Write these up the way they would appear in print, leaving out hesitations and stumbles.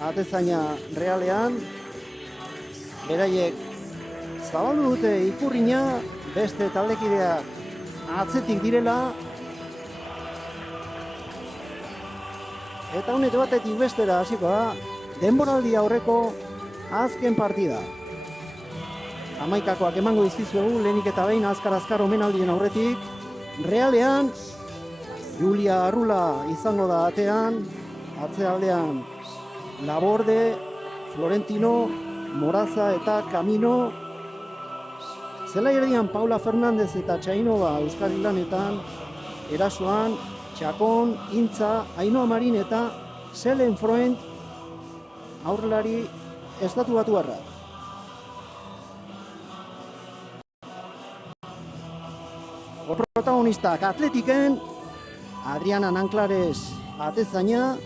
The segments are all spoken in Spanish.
atezaina Realean, beraiek zabaldu dute ikurrina, beste taldekideak atzetik direla, eta honet batetik bestera hasiko da, denboraldi aurreko azken partida. Hamaikakoak emango dizkizuegu, lehenik eta behin azkar omenaldien aurretik. Realean, Julia Arrula izango da atean, atzealdean Laborde, Florentino, Moraza eta Camino. Zelai erdian Paula Fernandez eta Txainova Euskadi Lanetan, erasoan Txakon, Intza, Ainhoa Marin eta Selen Freund aurrelari estatu batuarrak. Protagonistak Atletiken, Adriana Nanclares atezaina,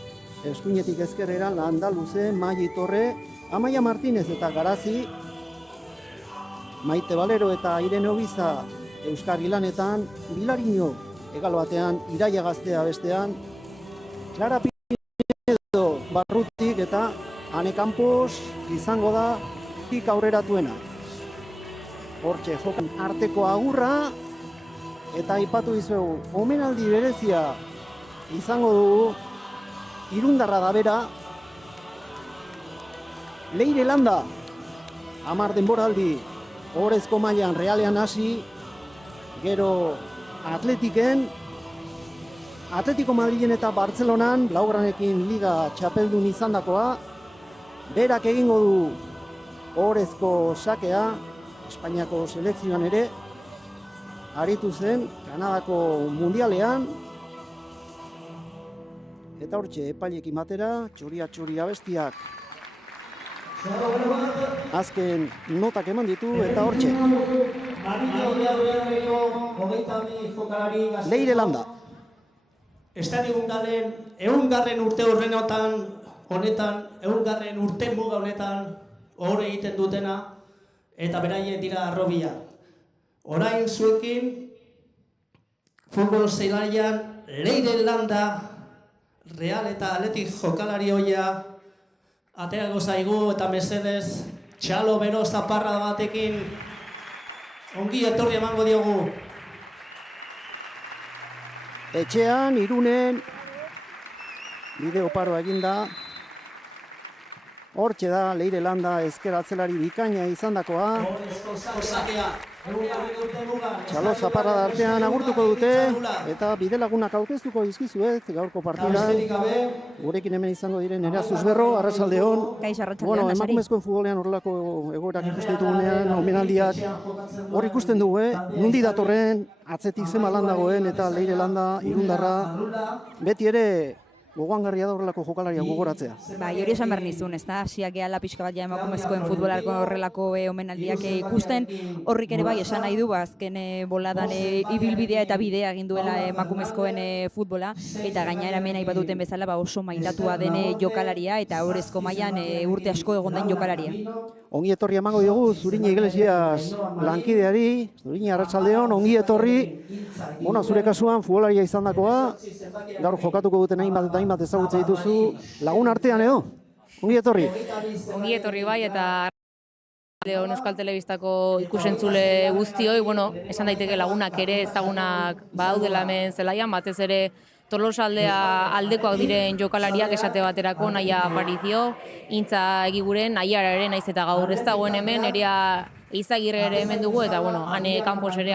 eskuinetik ezkerrera Landaluze, Mai Torre, Amaia Martinez eta Garazi, Maite Valero eta Irene Obiza Euskadi Lanetan, Bilarino hegalo batean, Iraia Gaztea bestean, Clara Pinedo barrutik eta Ane Campos izango da tik aurreratuena. Hortxe jokan arteko agurra, eta aipatu dizuegu, omenaldi berezia izango dugu, irundarra da bera, Leire Landa, 10 denboraldi, ohorezko mailan Realean hasi, gero Atletiken, Atletico Madrilen eta Bartzelonan, blaugranekin liga txapeldun izandakoa, berak egingo du ohorezko sakea, Espainiako selekzioan ere, aritu zen, Kanadako mundialean, eta hortxe, epailekin batera, txoria abestiak azken notak eman ditu, eta hortxe. Leire Landa. Estadion eungarren urte honetan, 100. urte muga honetan, hor egiten dutena, eta beraiek dira arrobia. Orain zuekin, futbol zelaian, Leire Landa, Real eta Atletik jokalari hoia, aterako zaigu eta mesedez, txalo bero zaparra batekin, ongi etorri emango diogu. Etxean, Irunen, bideo paroa eginda. Hortxe da, Leire Landa ezker atzelari bikaina izandakoa. Txalo zaparra da artean agurtuko dute, eta bidelagunak aurkeztuko dizkizuet gaurko partida. Gurekin hemen izango diren Erasus Berro, arratsaldeon. Bueno, emakumezkoen futbolean horrelako egoerak ikusten ditugunean, omenaldiak hor ikusten dugu, nundi datorren, atzetik zema lan dagoen, eta Leire Landa, irundarra, beti ere gogoangarria da horrelako jokalaria gogoratzea. Bai, hori esan behar nizun, ez da? Hasiak gehala pixka bat ja emakumezkoen futbolarko horrelako omenaldiak ikusten, horrik ere bai esan nahi du, azken boladan ibilbidea eta bidea egin duela emakumezkoen futbola, eta gainera hemen aipatuten bezala oso maitatua den jokalaria, eta horrezko mailan urte asko egon den jokalaria. Ongi etorri emango diogu Zurine Iglesias lankideari, Zurine arratsaldeon, ongi etorri. Bueno, zure kasuan futbolaria izandakoa, gaur jokatuko duten hainbat ezagutze dituzu, lagun artean edo? Ongi etorri. Ongi etorri bai, eta Euskal Telebistako ikusentzule guztioi, bueno, esan daiteke lagunak ere ezagunak badaudela hemen zelaian, batez ere Tolosaldea aldekoak diren jokalariak esate baterako, Naia Aparizio, Intza Egiguren, Naiara ere naiz eta gaur ez dagoen hemen, Nerea Izagirre ere hemen dugu, eta bueno, Ane Campos ere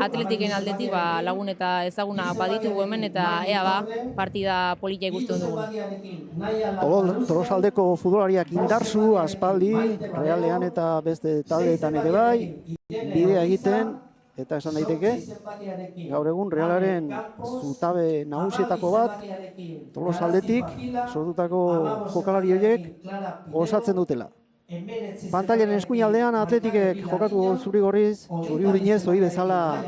Atletiken aldetik lagun eta ezaguna baditugu hemen, eta ea partida polita ikusten dugu. Tolosaldeko futbolariak indarzu, aspaldi, Realean eta beste taldeetan ere bai, bidea egiten, eta esan daiteke, gaur egun Realaren zutabe nagusietako bat, Tolosaldetik sortutako jokalari horiek osatzen dutela. Pantailen eskuinaldean Atletikek jokatu zuri-gorriz, zuri-urinez, hori bezala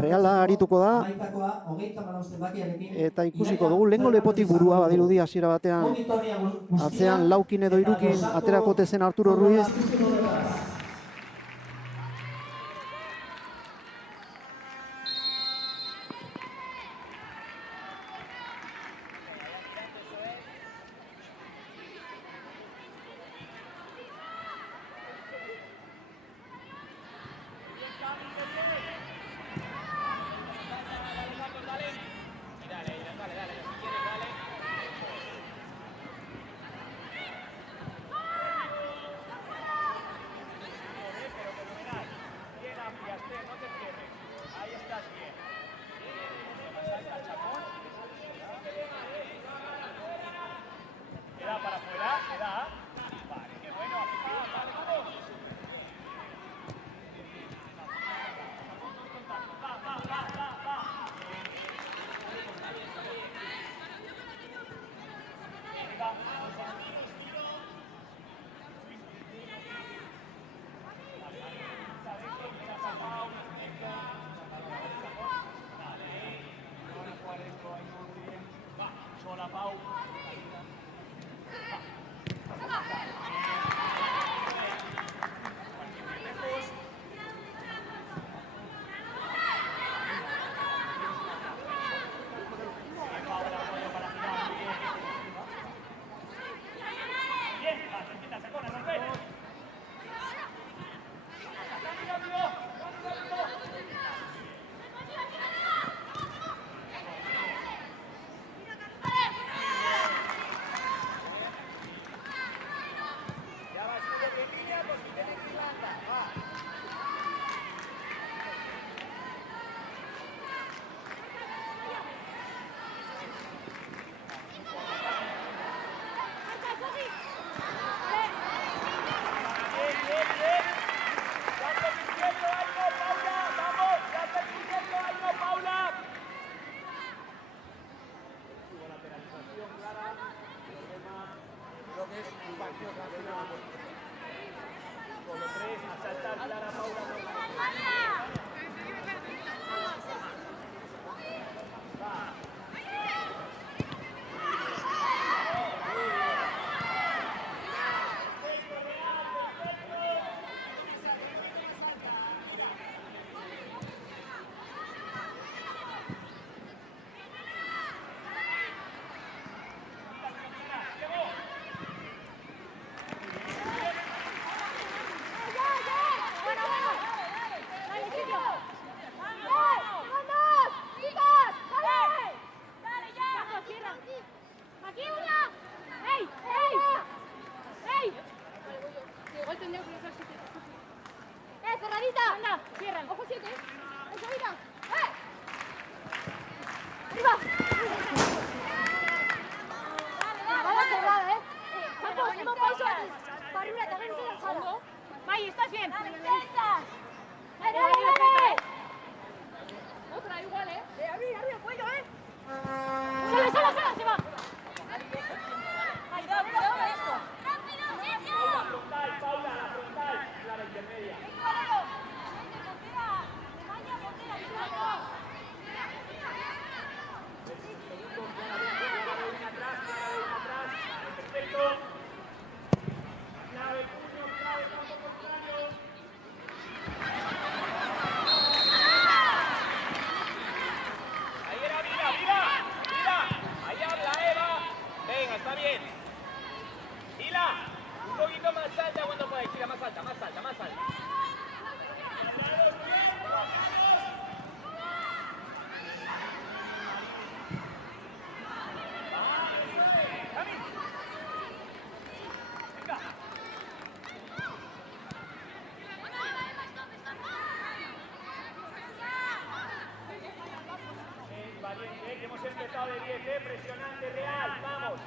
Reala arituko da, eta ikusiko dugu lehengo lepotik burua badirudi hasiera batean, atzean laukin edo irukin aterakote zen Arturo Ruiz. Vamos,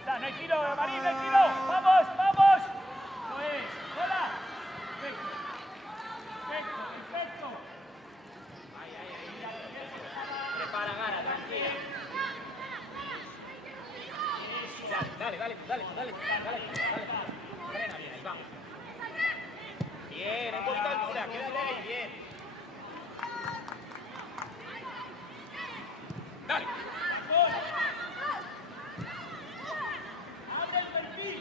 está, no hay tiro, Marín, no hay tiro. ¡Vamos, vamos! Eso es. ¡Hola! Perfecto. Perfecto, perfecto. Ahí. Prepara, Gara, tranquila. Dale. Frena bien, ahí vamos. Bien, en poquita altura, quédate ahí, bien. Dale. Abre el perfil.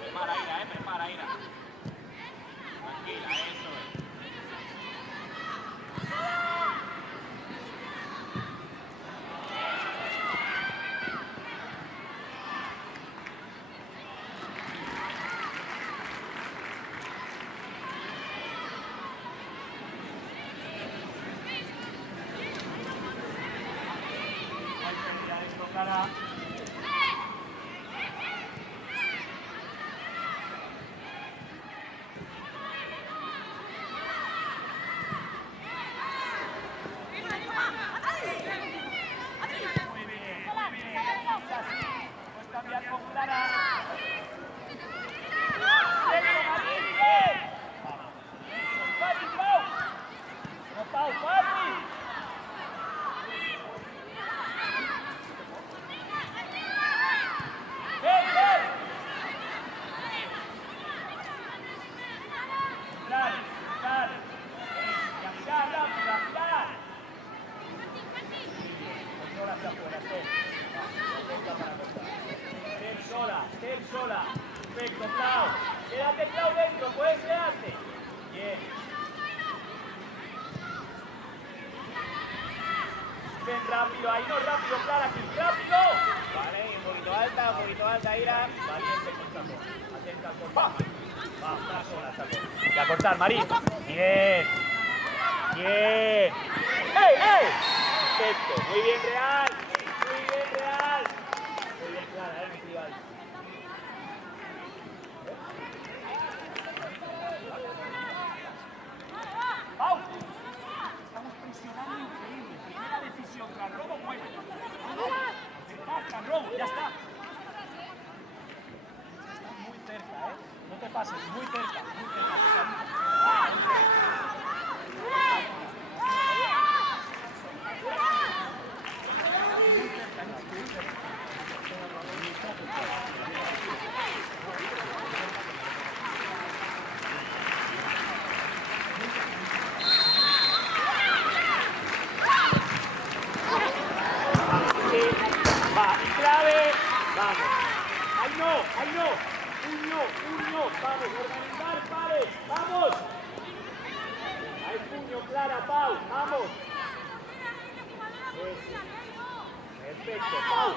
Prepara, Ira. Tranquila, eso es. Clara. Muy bien. Puedes cambiar con Clara. Fácil, Pau. No, Pau, fácil. Ten sola. Perfecto, Clau. Quédate, Clau, dentro. Puedes quedarte. Bien. Ven rápido, ahí no, rápido, Clara, aquí, rápido. Vale, un poquito alta, Ira. Valiente con Chaco. Atenta al cortar. Va, está sola, Chaco. Y a cortar, Marín. Bien. Bien. ¡Ey! Perfecto. Muy bien, Real. Muy bien, Clara, mi rival. ¡Pau! Estamos presionando increíble. Primera decisión, tras robo, mueve. Tras robo, ya está. Estás muy cerca, ¿eh? No te pases, muy cerca. Va, y clave, vamos. Ahí no. Un no. Vamos, organizar pares, vamos. Ahí puño, Clara, Pau, vamos. Perfecto, Pau.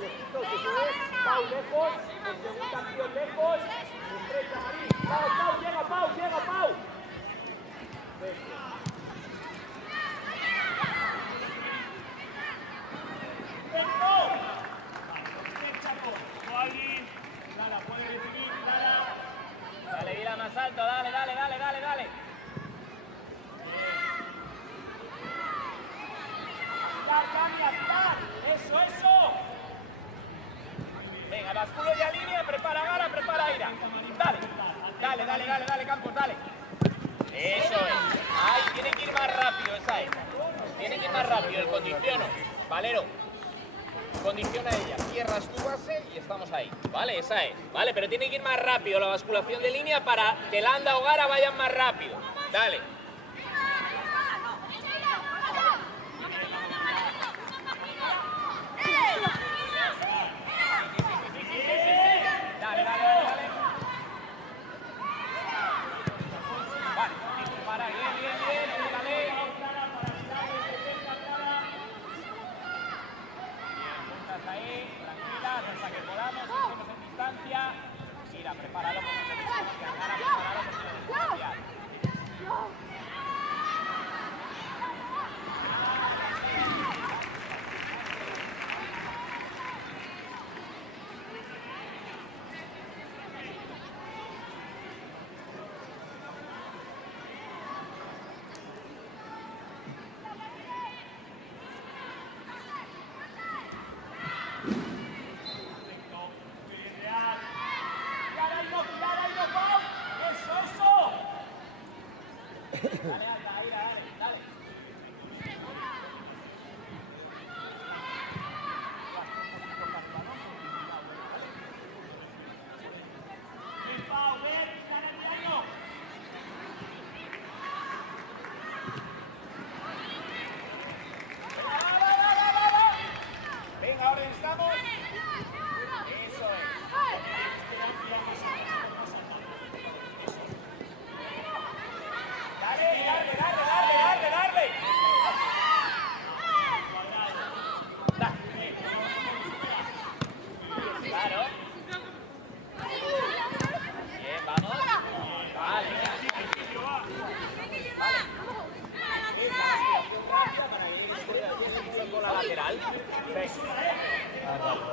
Eso es. Pau lejos, con segunda acción lejos. Estrecha, Marín. Pau, llega Pau. Perfecto. Dale, Vila, más alto, dale. Eso. Venga, basculo ya línea, prepara Gara, prepara Ira. Dale, Campos, dale. Eso es. Ahí, tiene que ir más rápido, esa es. Tiene que ir más rápido, el condiciono. Valero. Condiciona ella, cierras tu base y estamos ahí, ¿vale? Esa es, ¿vale? Pero tiene que ir más rápido la basculación de línea para que Landa o Gara vayan más rápido. Dale. Vale, para, bien, dale. Ahí, tranquilas, hasta que podamos, estemos en distancia. Mira, prepáralo porque tenemos que ganar, prepáralo porque lo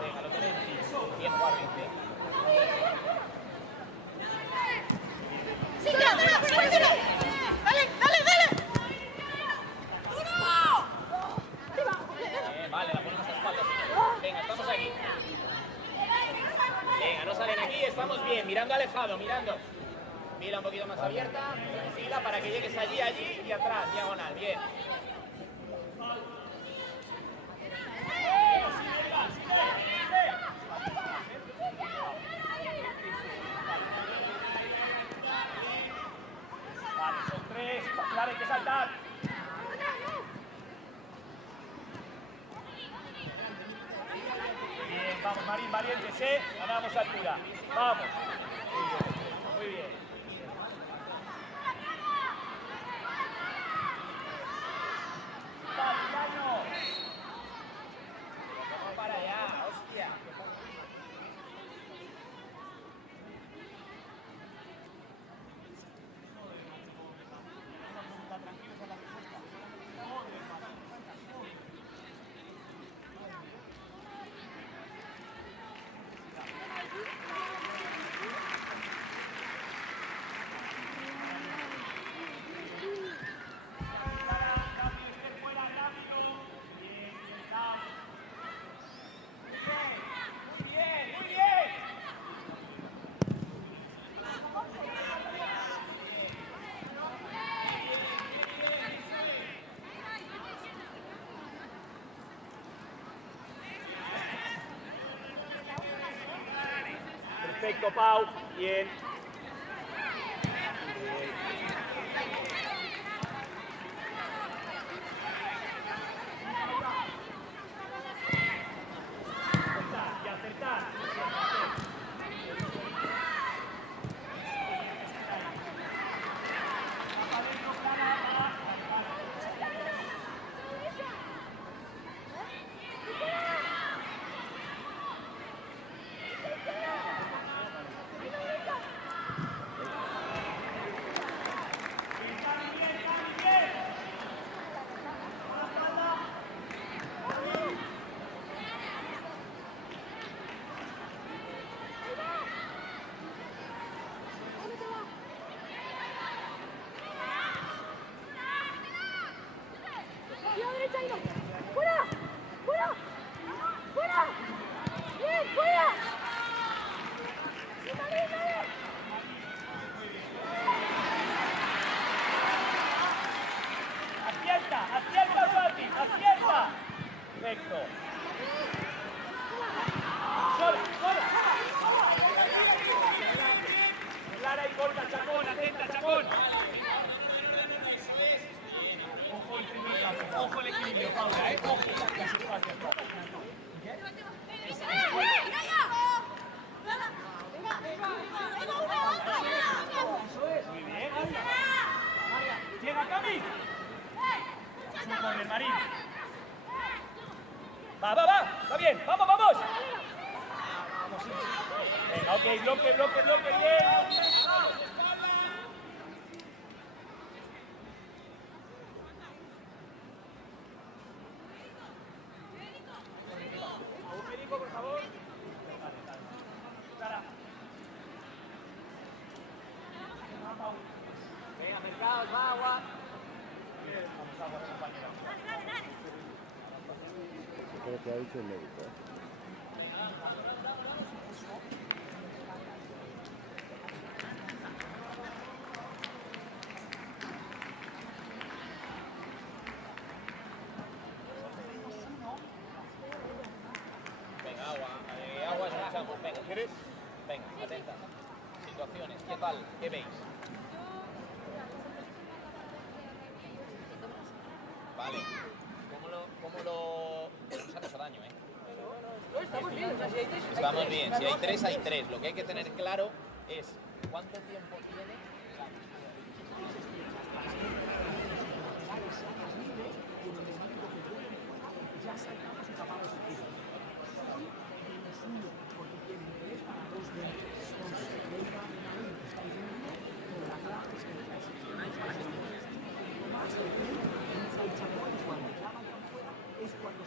Venga, lo tenéis. Bien, jugar bien, bien. Vale, la ponemos a espaldas. Venga, estamos aquí. Venga, no salen aquí, estamos bien, mirando alejado, mirando. Mira un poquito más abierta, fila para que llegues allí y atrás, diagonal, bien. Vale, son 3, claro, hay que saltar. Bien, vamos, Marín, valientes, ganamos altura. Vamos. Muy bien. ¡Vamos para allá, hostia! Perfecto, Pau. Bien. Y acertar. Perfecto. Solo. Clara y corta, Chacón, atenta, Chacón. Ojo el equilibrio, Paula, Ojo. Muy bien. Llega Cami. Con el Marín. Va bien, vamos. Venga, ok, bloque, bien. Un médico, por favor. Clara. Venga, mercados, va, agua. Vamos, agua, compañera. Creo que ha dicho el médico. Venga, agua escuchamos. Venga, ¿quieres? Venga, atenta. Situaciones, ¿qué tal? ¿Qué veis? Vale. ¿Cómo lo...? No nos ha hecho daño, No, estamos bien. O sea, si hay tres, estamos bien. Si hay tres, hay tres. Lo que hay que tener claro es cuánto tiempo tiene... Es cuando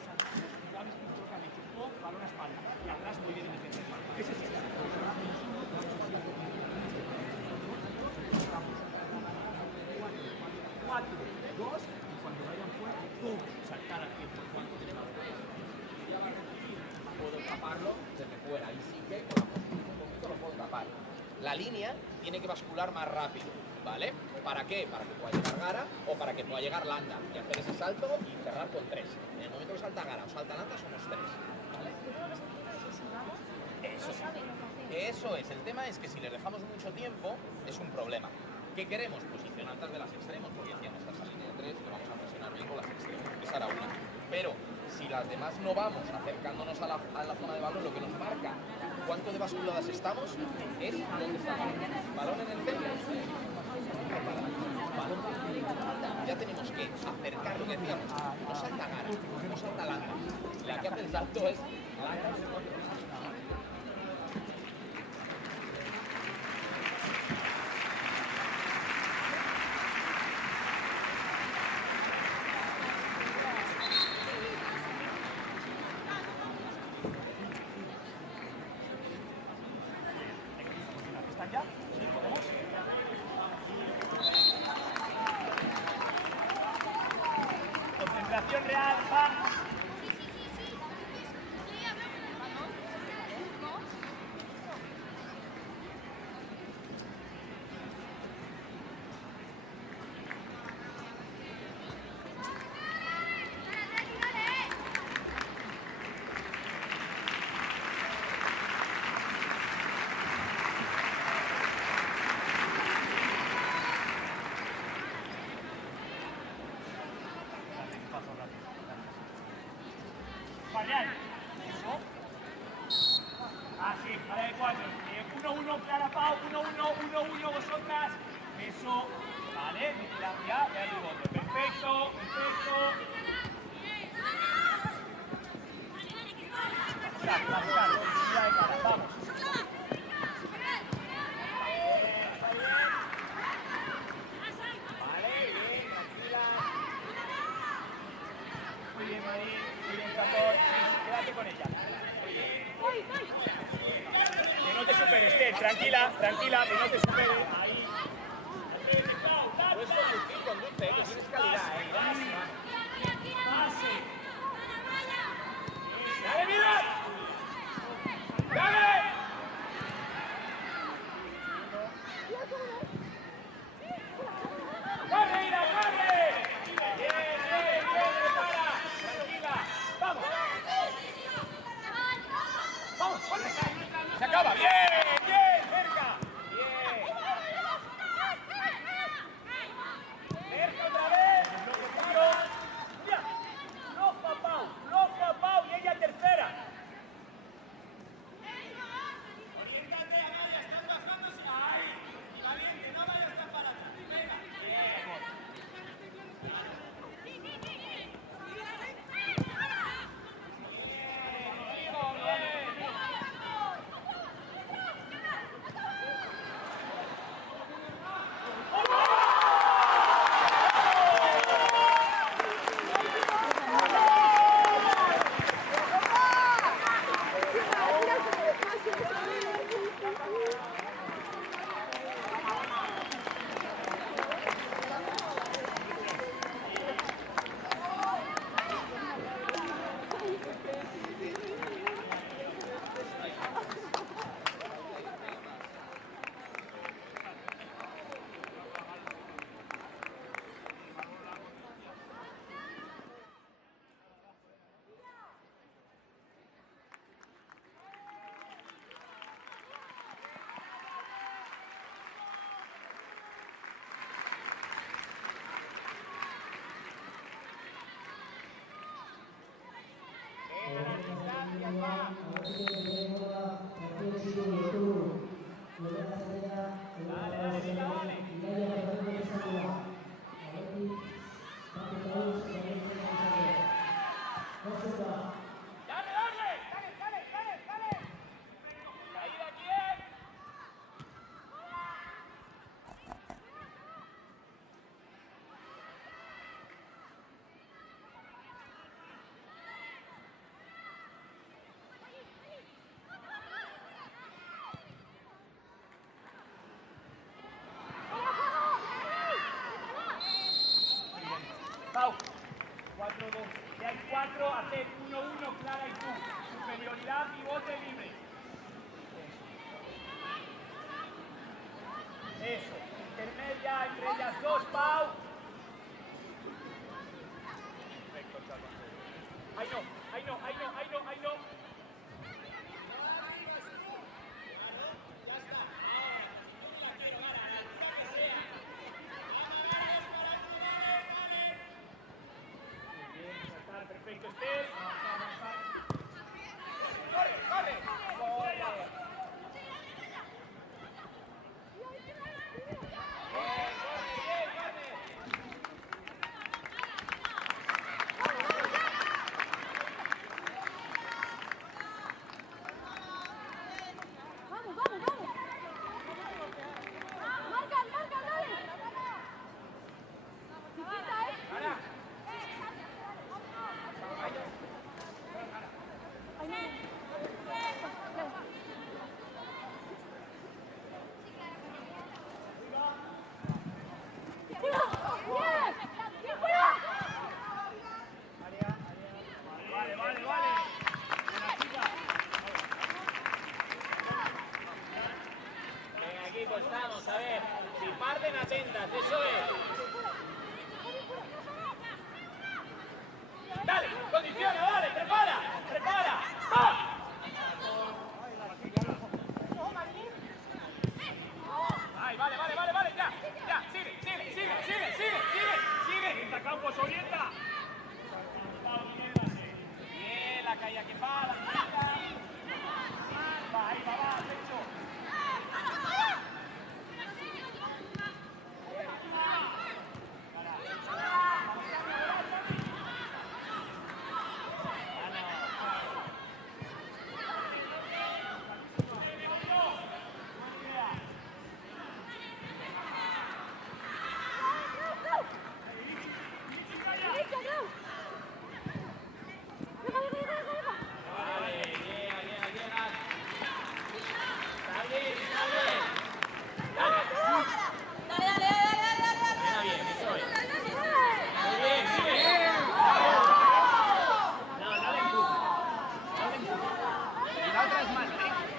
taparlo desde fuera. Ahí sí que con la posición un poquito lo puedo tapar. La línea tiene que bascular más rápido, ¿vale? ¿Para qué? Para que pueda llegar Gara o para que pueda llegar Landa y hacer ese salto y cerrar con 3. En el momento que salta Gara o salta Landa somos 3, ¿vale? Eso es. El tema es que si les dejamos mucho tiempo es un problema. ¿Qué queremos? Posición altas de las extremos, porque decíamos esta línea de 3 que vamos a presionar bien con las extremos. Esa era una. Pero si las demás no vamos acercándonos a la zona de balón, lo que nos marca cuánto de basculadas estamos es dónde está el balón. Balón en el centro. Balón. Ya tenemos que acercar lo que decíamos. No salta Gara, no salta Landa. La que hace el salto es Landa. Concentración real, vamos. Real. Eso. Así, para el 4. 1-1, Clara Pau. 1-1, vosotras. Eso. Vale, ya hay el bote. Perfecto, perfecto. Vamos. Muy bien, Marín. Muy bien, Chacón. Quédate con ella. Muy bien. Que no te superes, tranquila, que no te superes. Ahí. Puedes conduce, que tienes calidad, Pase. ¡Dale, vida! ¡Dale! ¡Corre, Ida, corre! Bien, repara. Tranquila. Vamos. Vamos, corre. Se acaba. Bien, cerca. Bien. Cerca otra vez. Ya. Floja Pau y ella tercera. Oriéntate, Amalia, estás bajando. Ahí. Está bien, que no vayas tan para atrás. Venga.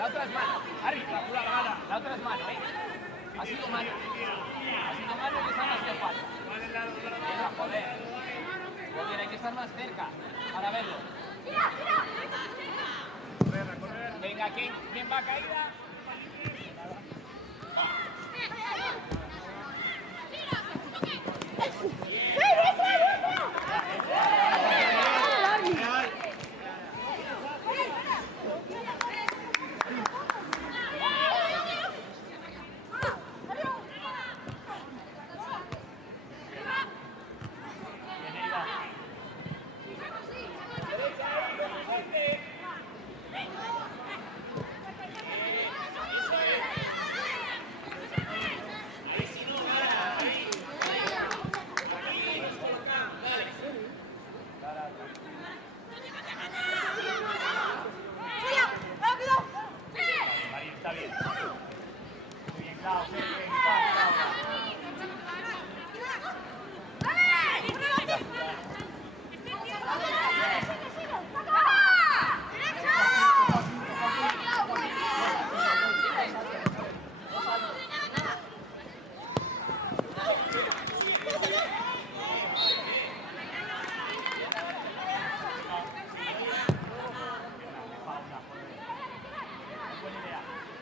La otra es mano. Arriba, la otra es mano, ¿eh? Ha sido mano. Ha sido mano que está más de falta. Venga, joder. Joder, hay que estar más cerca para verlo. Venga, ¿quién va a caída?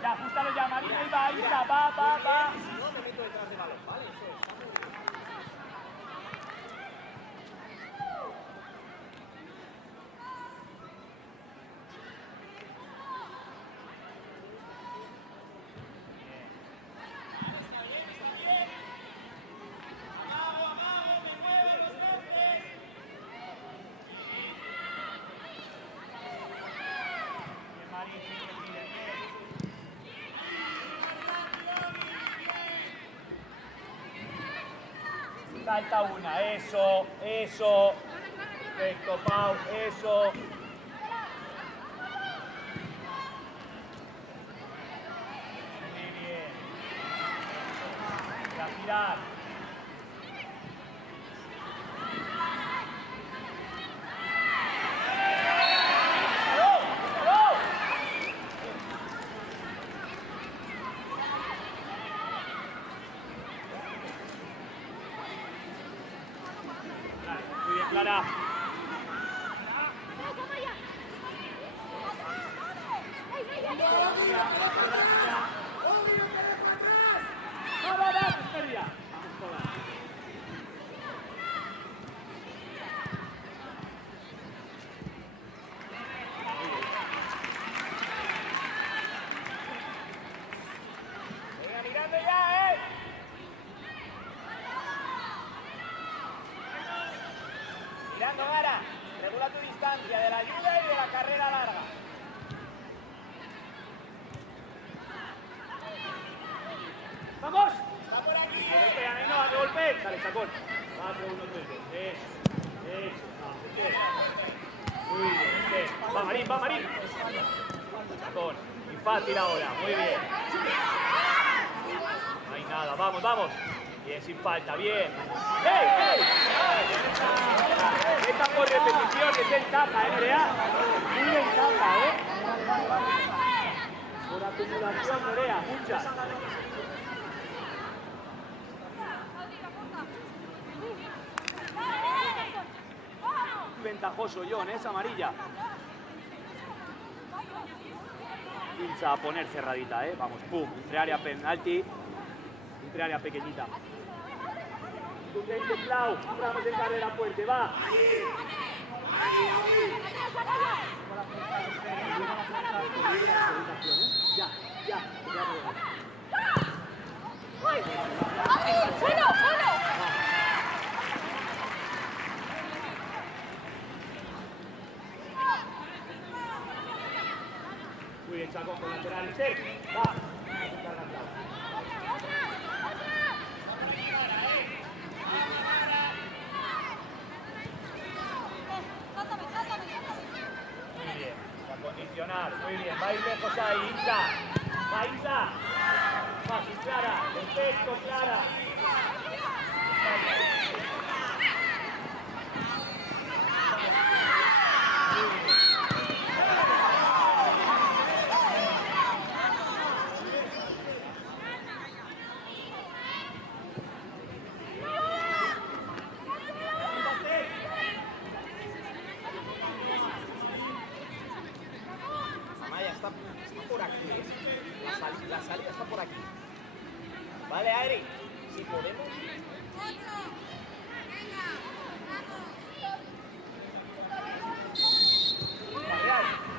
Ya, ajustalo ya, Marina, y va, Isa, va. Si no, me meto detrás de balón, ¿vale? Salta una, eso. Perfecto, Pau, eso. Muy bien. A girar. Muy bien, Clara. ¡Va! ¡Espera! Venga, mirando ya, Mirando, Gara. Regula tu distancia de la ayuda y de la carrera larga. ¡Vamos! ¡Está por aquí! No, no golpe. Dale, Chacón. Va, segundo tuyo. Eso. Muy bien. Va, Marín. Chacón. Muy fácil ahora. Muy bien. No hay nada. Vamos. Bien, sin falta. Bien. ¡Ey! Esta por repeticiones, él tapa, Nerea. Muy bien tapa, Por acumulación, Nerea, mucha. Muy ventajoso, John, esa amarilla. Pinza a poner cerradita, Vamos, pum, entre área penalti, entre área pequeñita. Clau, vamos en carrera fuerte, va. Ya. Muy bien, Chaco, con laterales. Va. Muy bien, va a ir lejos ahí, Isa. Fácil, Clara. Perfecto, Clara. está por aquí. La salida está por aquí. Vale, Adri, si podemos. Vale, Adri.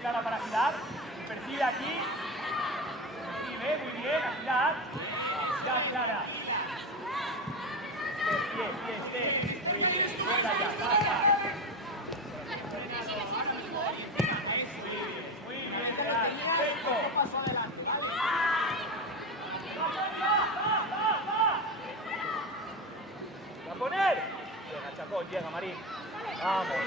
Clara para girar, percibe aquí, percibe, muy bien, a girar, ya Clara. Bien, muy bien, fuera ya, pasa. Muy bien, Real, perfecto. ¡Va a poner! Llega Chacón, llega Marín. Vamos.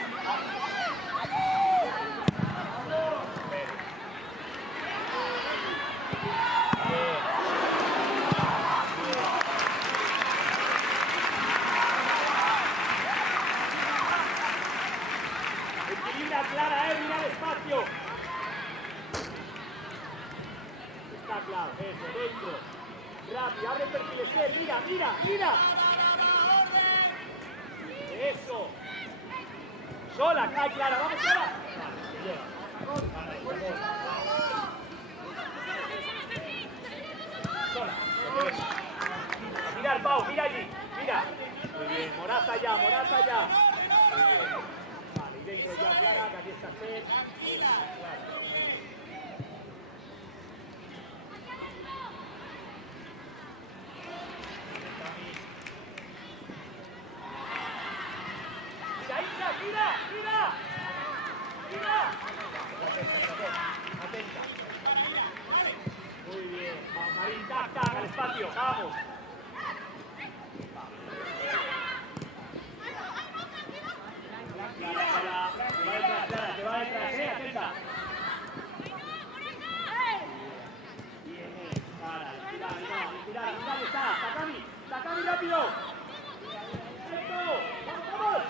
Clara, mira el espacio. Está claro, eso, dentro. Rápido, abre el perfil, mira. Eso. Sola, cae Clara, vamos sola. Sola. A mirar, Pau, mira allí, mira. Muy bien, Morata ya. Muy bien. Dentro ya Clara, que aquí está Fer. Claro. Mira. Atenta. Muy bien. Vamos, Marín, tac, al espacio, vamos. Te va detrás, atenta. Bien, para, mira, está, Takami, rápido. Vamos.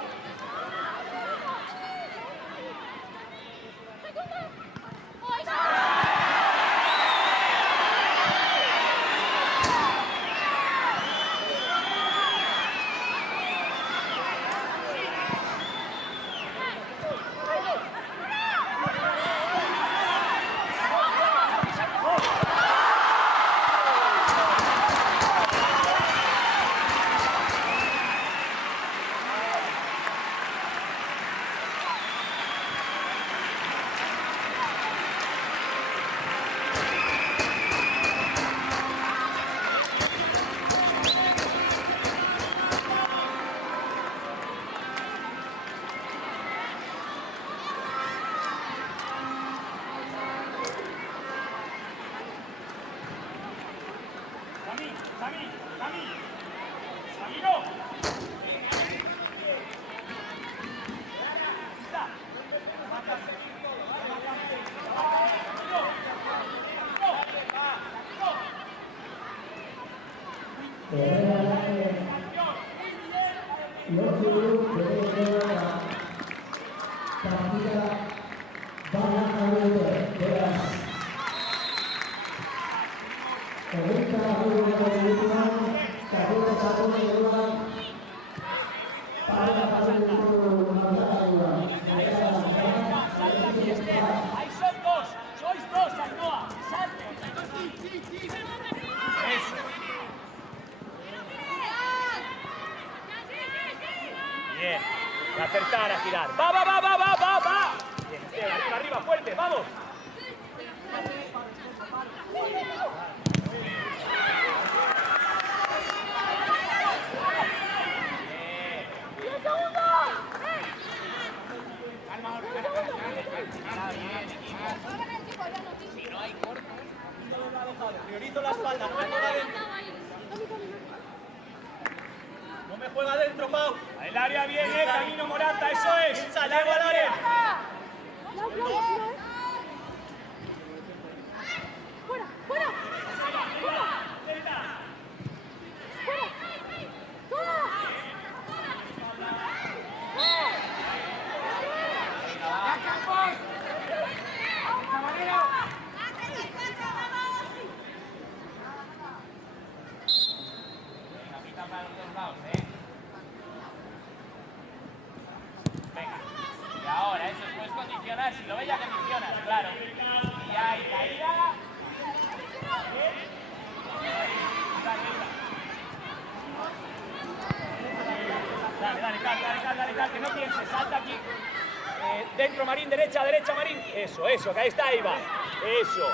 Ahí son dos, sois dos, Ainhoa, salte. acertar, a girar. ¡Va, va, va, va, va, va, va! Bien, Esther, arriba, arriba, fuerte, vamos. Si no hay corto. Priorizo la espalda, no me juega adentro. No me juega adentro, Pau. El área viene, camino Morata, eso es. Llego al área. ¡Fuera! ¡Fuera! Para los dos lados, Venga. Y ahora, eso puedes condicionar. Si lo ves, ya condicionas, claro. Y hay caída. Dale, Cal, que no pienses, salta aquí. Dentro, Marín, derecha, Marín. Eso, que ahí está Iva. Eso.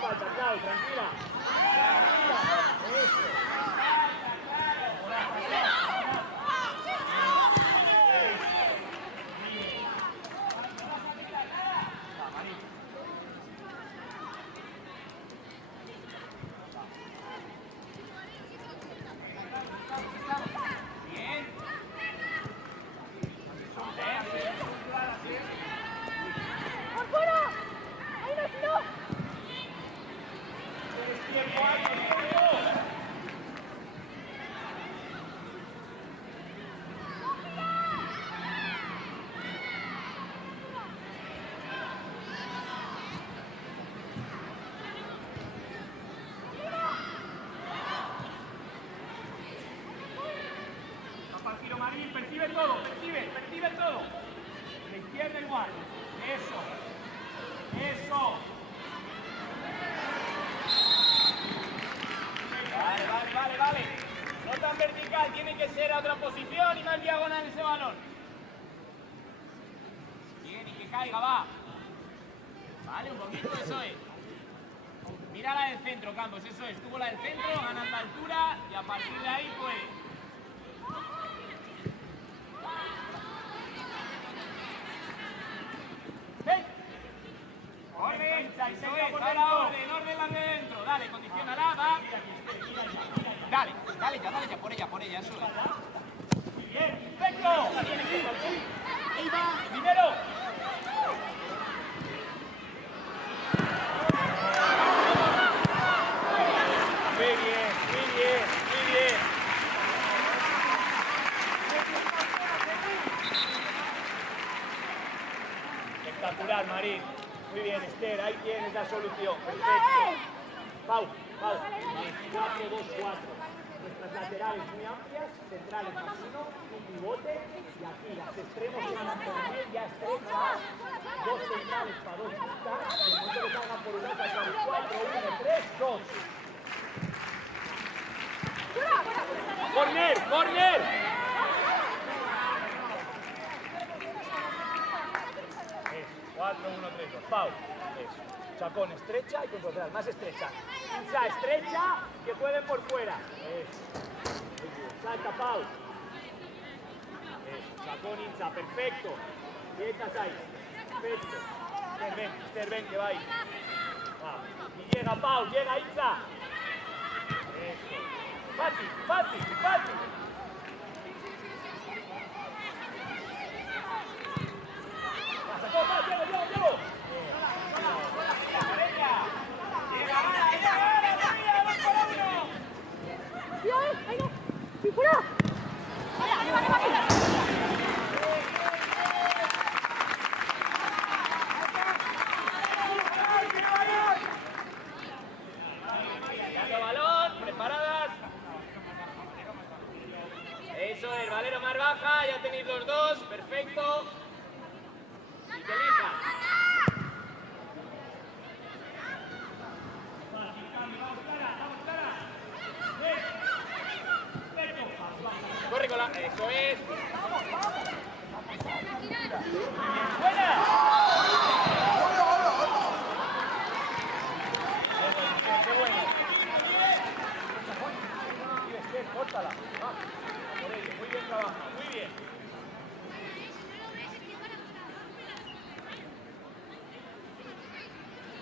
Falta, Clau, tranquila. Eso. Marín, percibe todo. La izquierda igual. Eso. Vale. No tan vertical, tiene que ser a otra posición y más diagonal ese balón. Bien, y que caiga, va. Vale, un poquito, eso es. Mira la del centro, Campos, eso es. Tuvo la del centro, ganas la altura y a partir de ahí puede. Orden la de dentro. Dale, condiciónala, va. Dale ya, por ella, eso es. Bien, perfecto. Iba, primero. Muy bien. Espectacular, Marín. Muy bien, Esther, ahí tienes la solución. Perfecto. Pau. 4-2-4. Nuestras laterales muy amplias, centrales más uno, un pivote y aquí las extremos en la media estrecha, dos centrales para dos puntas, y el momento que salgan por una casa de 4, 1, 3, 2. ¡Corner! Eso, 4, 1, 3, 2. Pau. Eso. Chacón, estrecha y controlar, más estrecha. Insa, estrecha, que pueden por fuera. Eso. Salta, Pau. Eso. Chacón, Insa, perfecto. Quietas ahí. Perfecto. Esther, ven, que va ahí. Va. Y llega Pau, llega Insa. Eso. Fácil. Llego. ¡Ahí no! ¡Sí, fuera! Balón, preparadas. arriba, eso es. Qué bueno. Córtala. Por ello, muy bien trabajado, muy bien.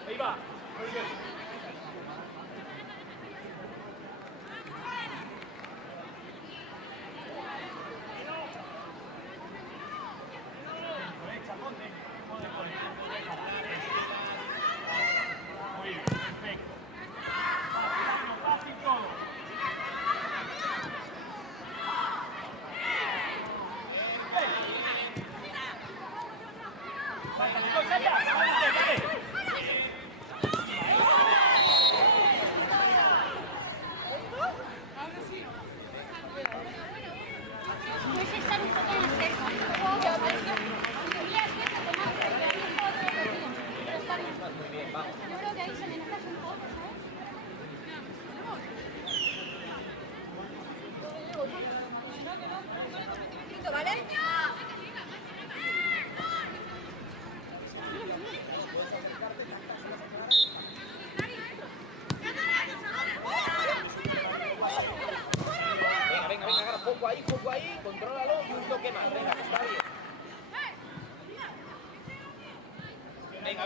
Ahí va, muy bien. Muy bien, perfecto. Fácil todo. Puedes estar un poco más cerca. Pero está bien. Yo creo que ahí se amenazas un poco, ¿sabes? ¿Vale? Venga, agarra poco ahí, contrólalo y un toque más, venga, que está bien.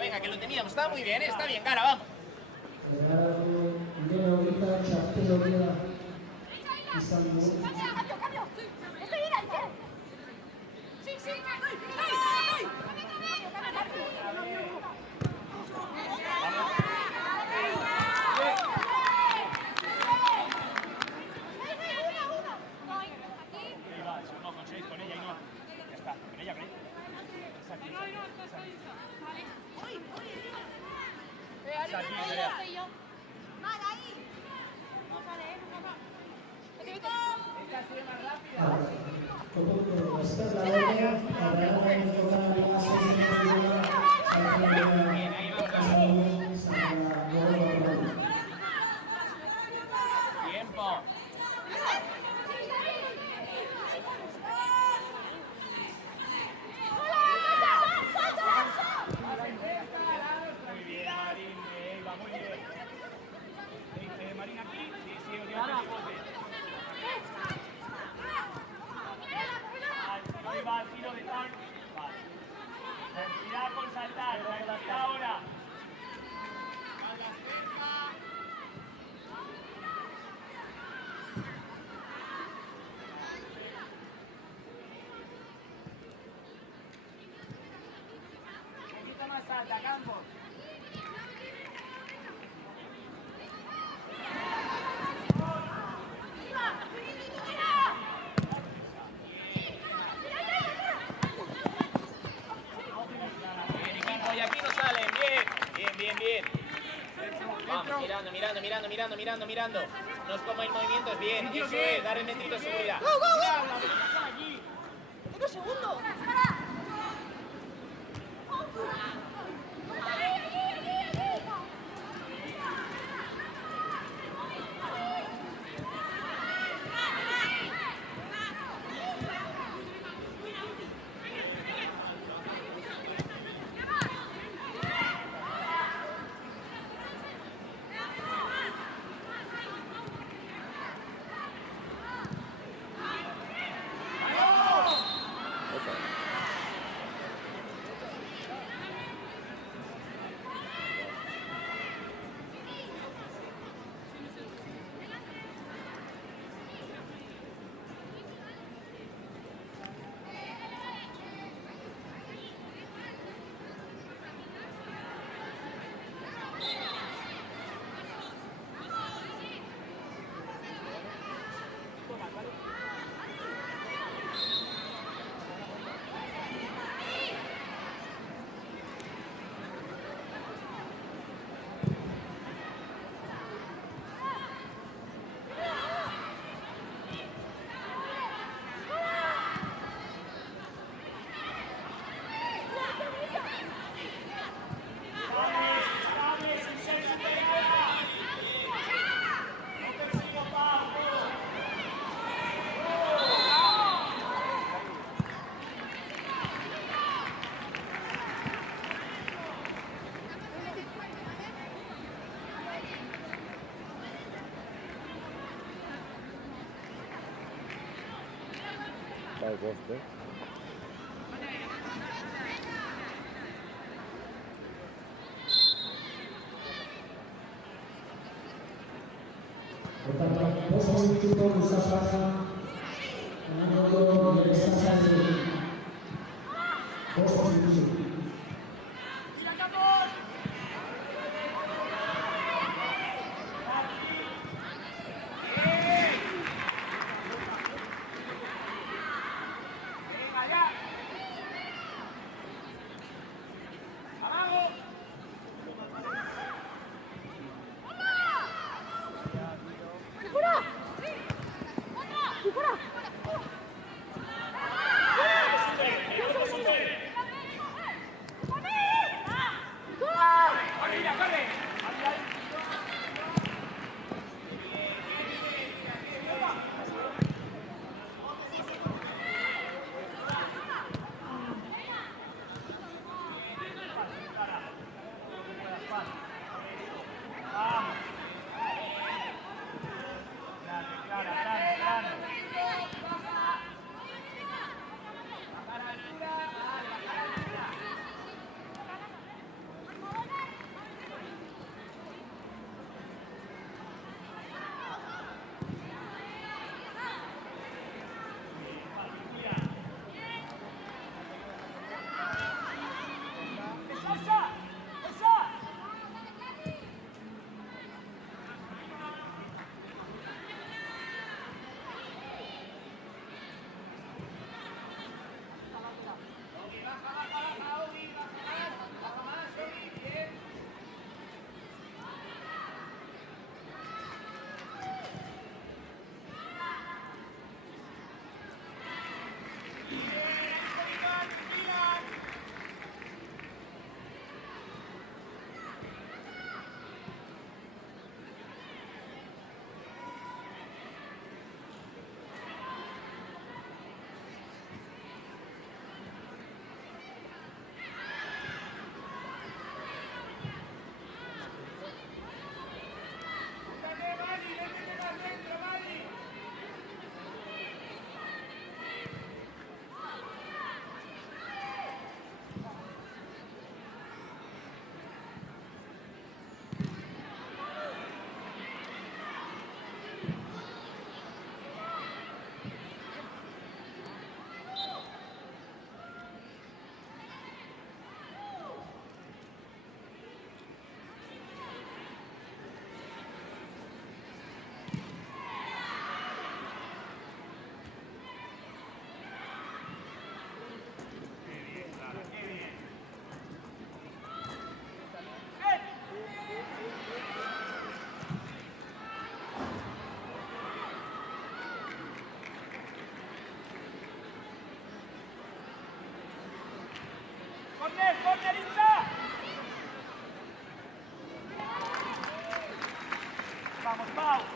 Venga, que lo teníamos, está muy bien, está bien, cara, vamos. Cambio. Estoy bien ahí, Sí. No, con 6, con ella y no. Ya está, con ella, con ella. Estoy yo. Vale, ahí. No sale, Vete. Tiempo. Muy bien, Marín, va muy bien. Marín aquí, sí, olvídate del bote. Al tiro de tal. Vale. Tranquilidad con saltar, tranquilidad ahora. Un poquito más alta, Campos. Bien, equipo, y aquí no salen, bien. Vamos, mirando. No os comáis movimientos, bien, eso es, dar el metrito de seguridad. ¡Tengo segundo!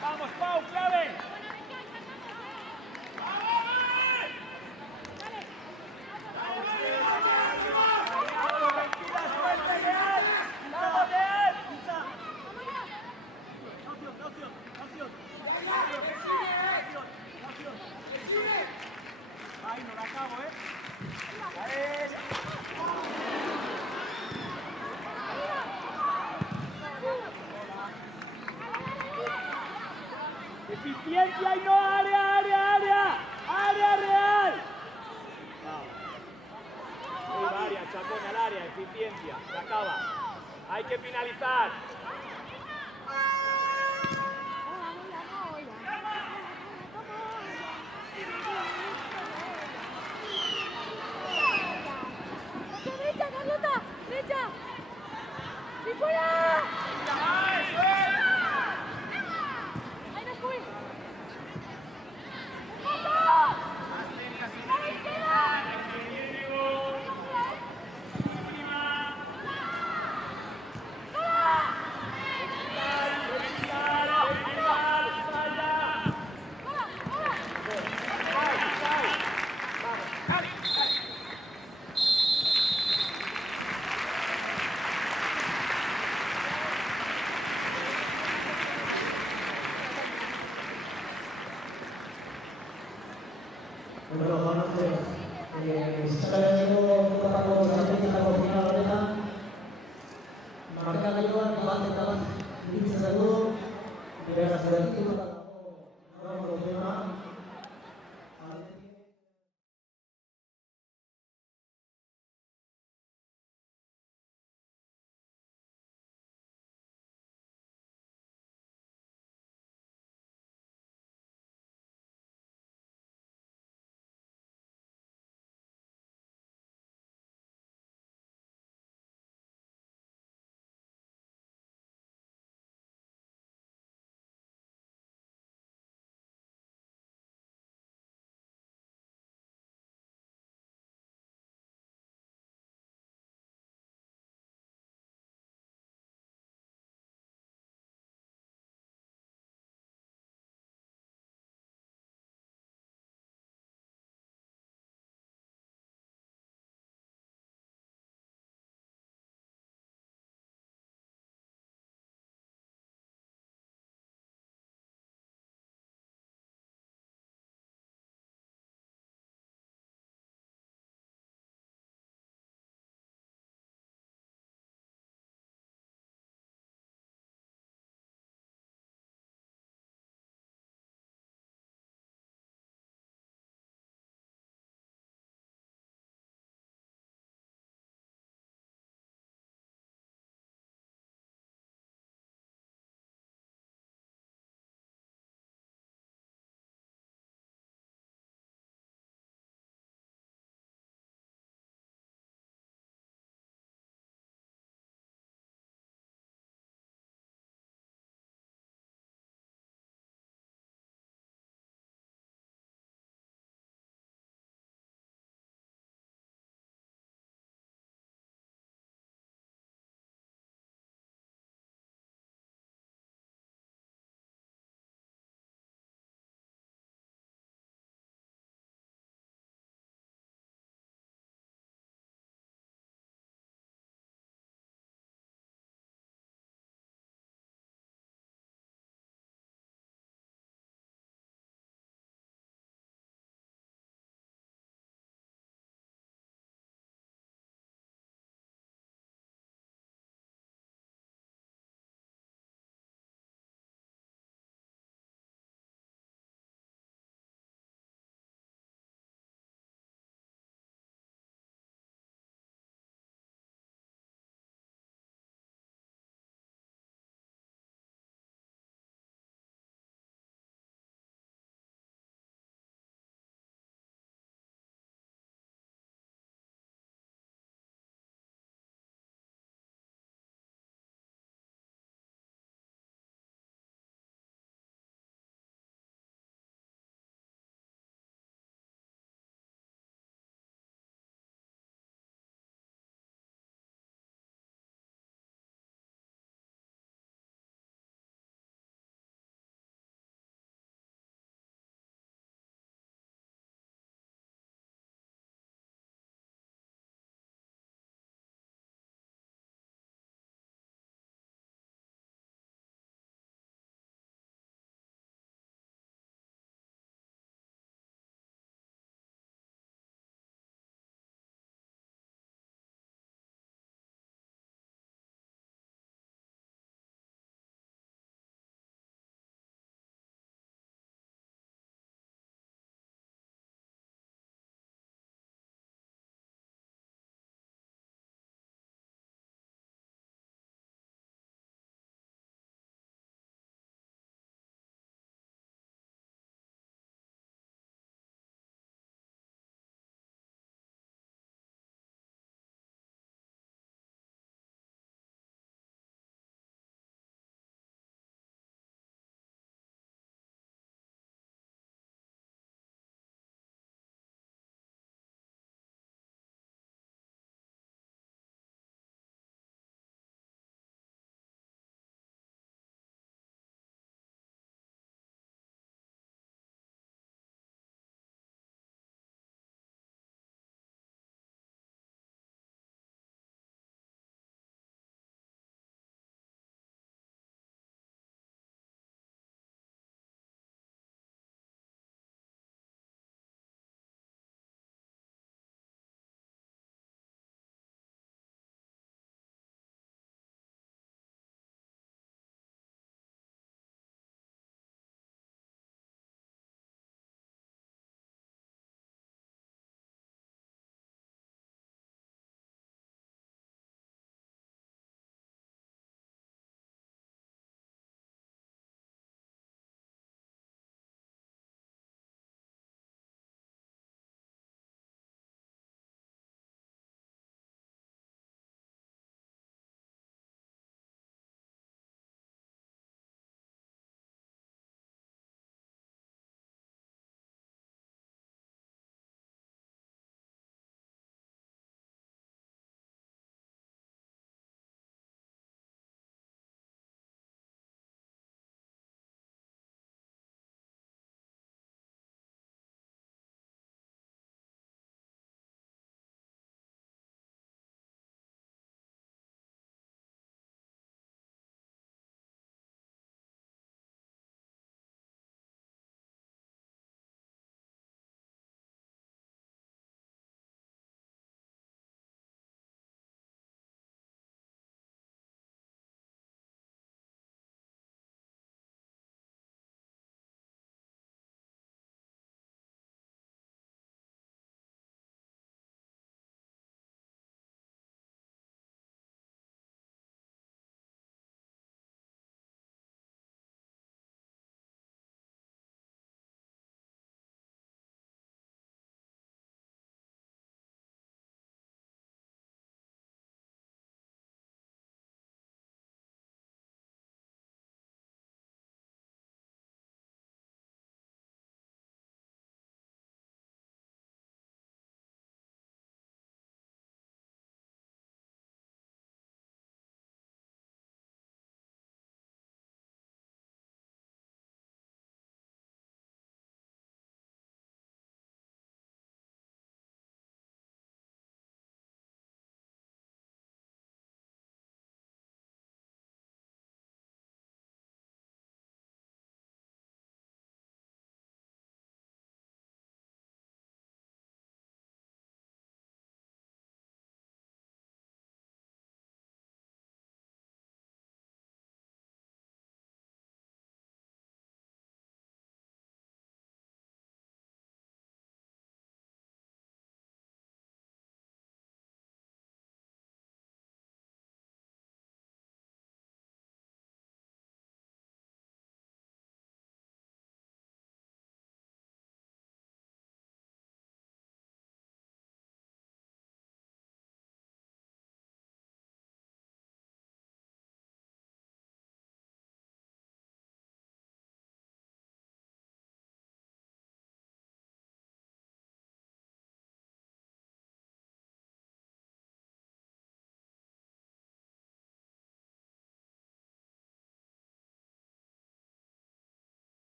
Vamos, Pau, clave. Ahí no la acabo, Eficiencia y no área real. Vamos. Área, chapón al área, eficiencia, se acaba. Hay que finalizar. ¡Derecha, Carlota! ¡Derecha! ¡Y fuera! Bueno, Juan José, Euskal Kopako txapelketako final honetan, markagailuan bat eta bat iritzen zaigu, beraz, dago,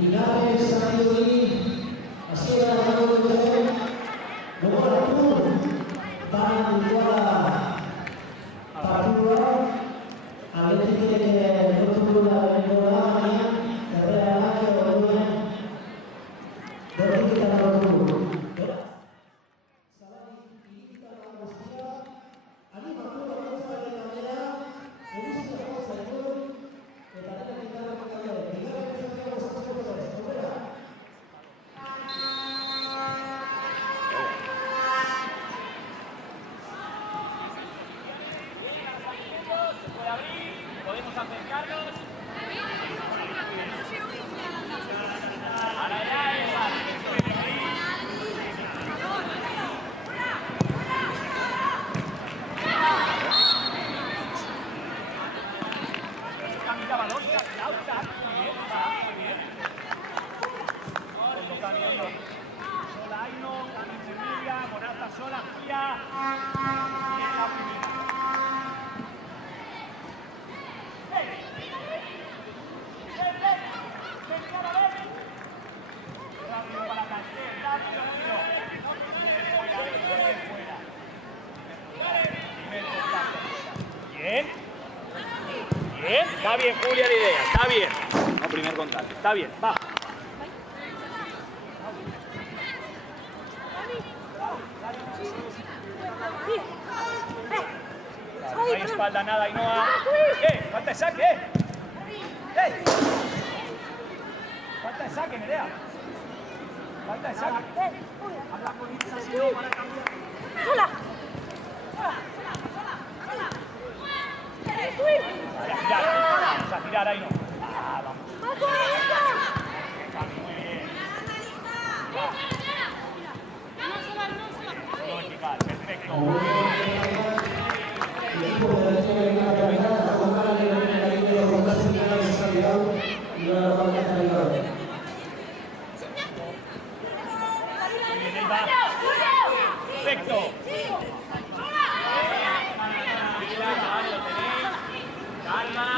Bigarren zati hori, hasiera emango dute, gogoratu, baina partidua, Atletik lortu duela berengoa, baina errealak edo duen berdikitan lortu du. Podemos acercarnos. Ahora ya es fácil. Camila Balón, Lauta. Muy bien, muy bien. Sola Aino, Carmen Sevilla, Morata sola, Gia. Bien la primera. Bien. Bien. Está bien, Julia, la idea. Está bien. No, primer contacto. Está bien. Va. No hay espalda, nada, Ainhoa. Falta de saque, Falta de saque, Nerea. Falta de saque. Habla con Isa, si no, para cambiar. ¡Sola! Vamos a girar, Aino. Vamos. Muy bien. Vertical, perfecto. Perfecto. Calma.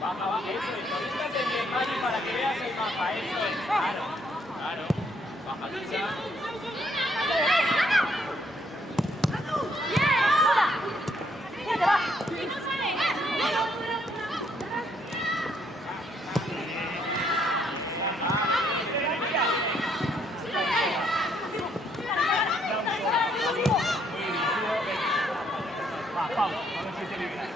Baja, baja, eso es. Ubícate bien, Mari, para que veas el mapa. Eso es. Claro, claro. Baja, Lisa. Va, Pau, a ver si te libras.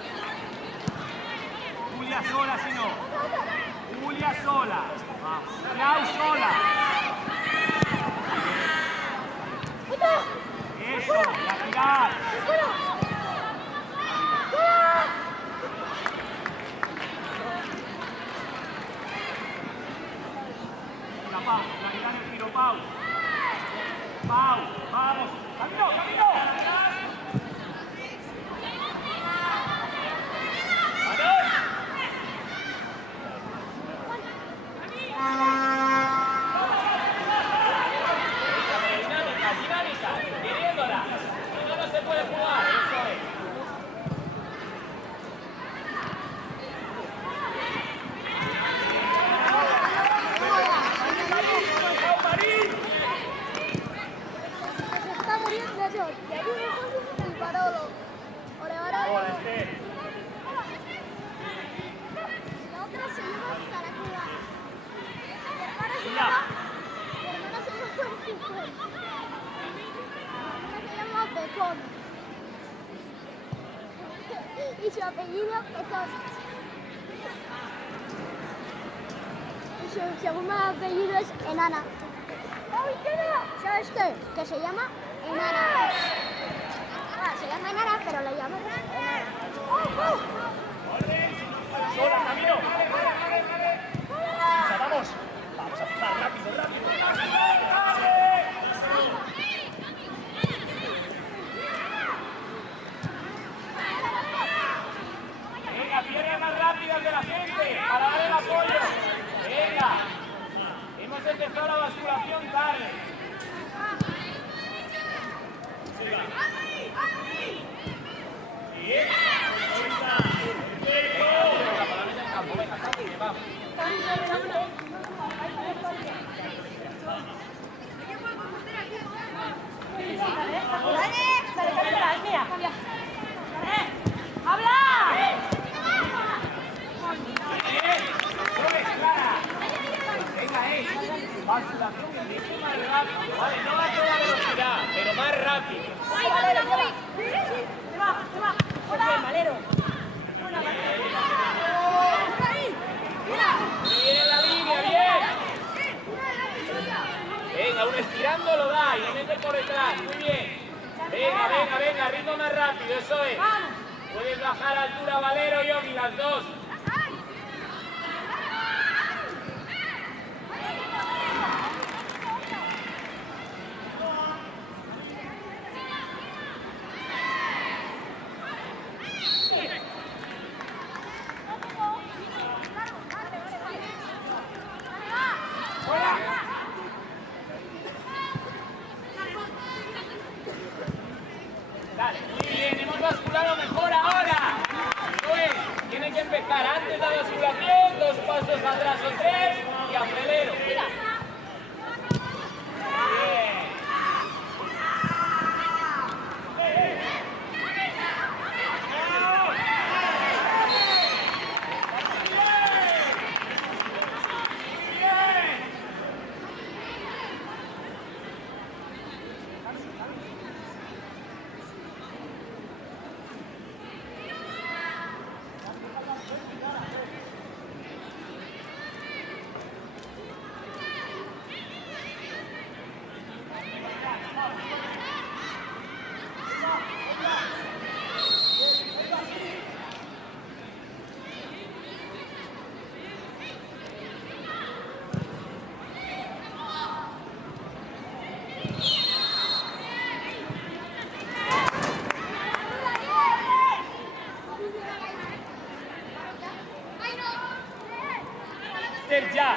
Julia sola, si no. Julia sola. Vamos. Clau sola. Eso, la girar. La Pau, la girar el tiro, Pau. Pau, vamos. ¡Camino, camino! Y su apellido es y su segundo apellido es Enana. ¿Sabes qué? Que se llama Enana. Ah, se llama Enana, pero la llaman Enana. ¡Sola, camino! ¡Vamos! ¡Vamos a fijar rápido, rápido! Venga, piernas más rápidas de la gente para dar el apoyo. Venga. Hemos empezado la basculación tarde. Bien la línea, bien. Venga, uno estirando lo da y lo mete por detrás. Muy bien. Venga, ritmo más rápido, eso es. Puedes bajar altura, Valero y Yogi, las dos. Dale, muy bien, hemos basculado mejor ahora. Eso es, tiene que empezar antes de la basculación, 2 pasos atrás o 3 y acelero. Bien. Ya.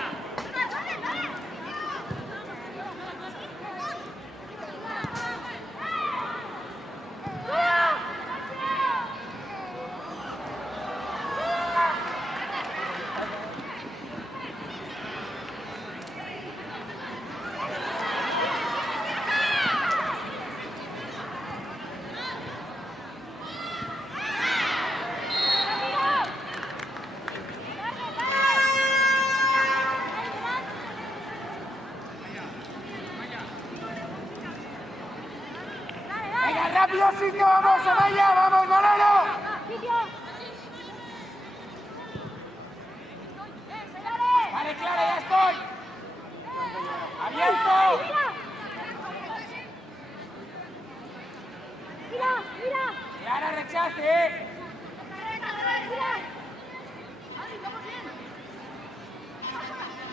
¡Rápido, sitio! ¡Vamos, Amaya! ¡Vamos, Valero! Vale, Clara, ya estoy. ¡Abierto! Clara, rechace.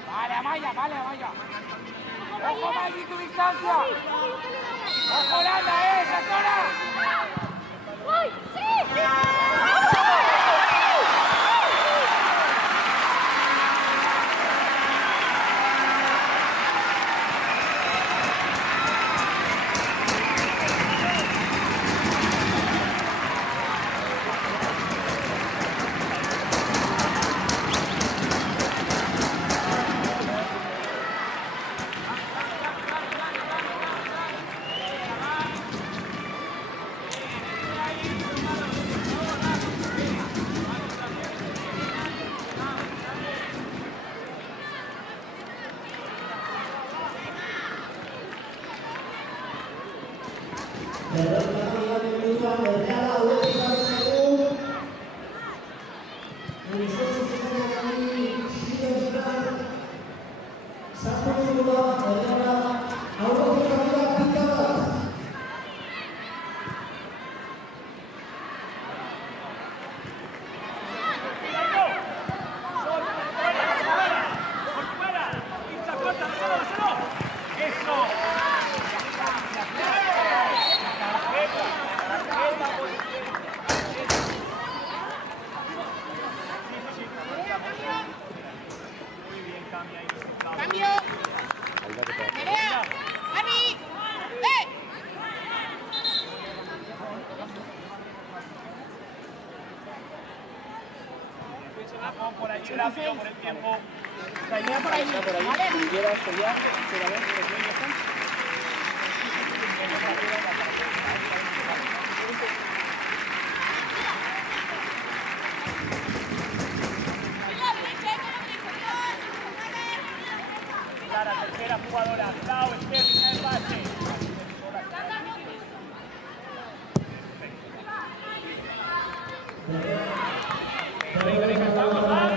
Vale, Amaya, vale, Amaya. ¡Ojo, Maggie, tu distancia! ¡Ojo, Landa, Santona! Por ahí rápido, por el tiempo. Clara, tercera jugadora. Clau, Sterling en el base. Venga, estamos, ¿va?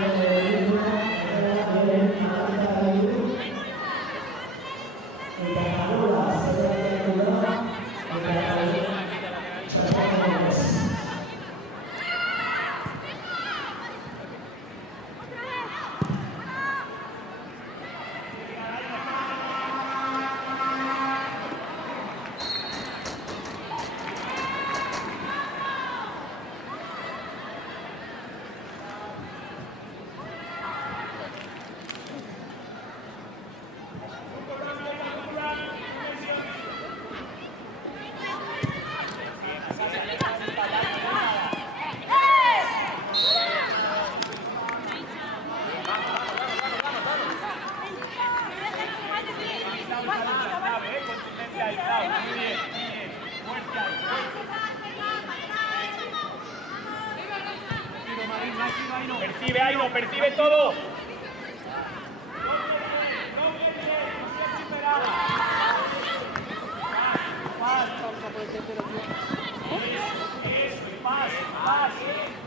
Percibe, Aino, percibe todo.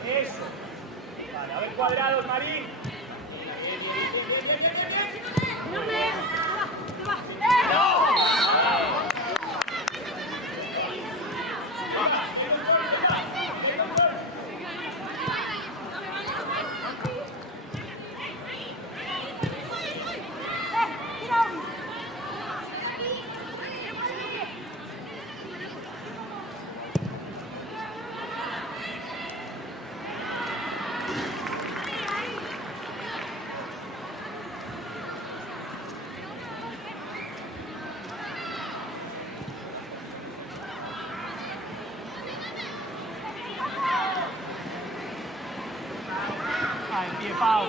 Eso. Vale, a ver cuadrados, Marín. Al pie, Pau.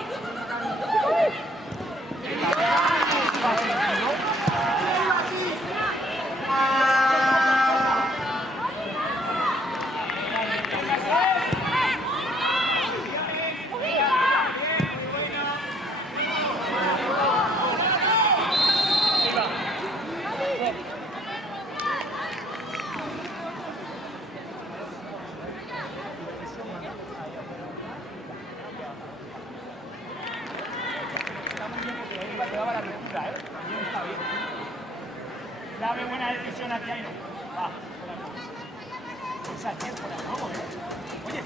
Dame buena decisión aquí, Aino. Va. Esa tiempo la juego, Oye.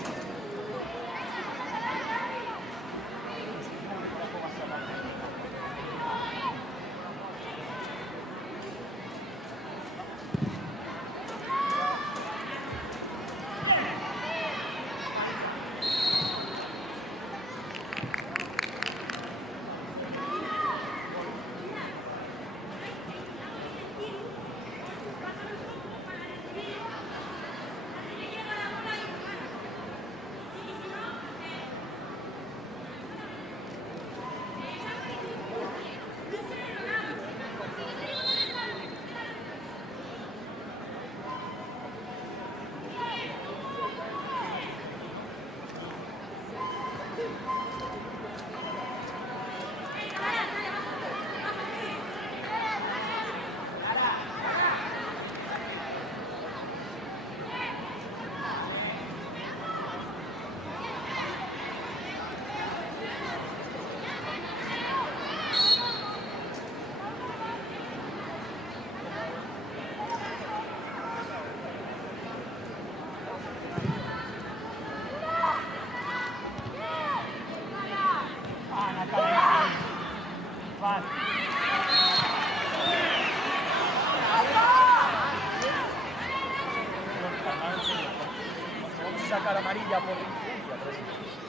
Sacar amarilla por influencia,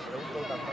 pregunto tanto.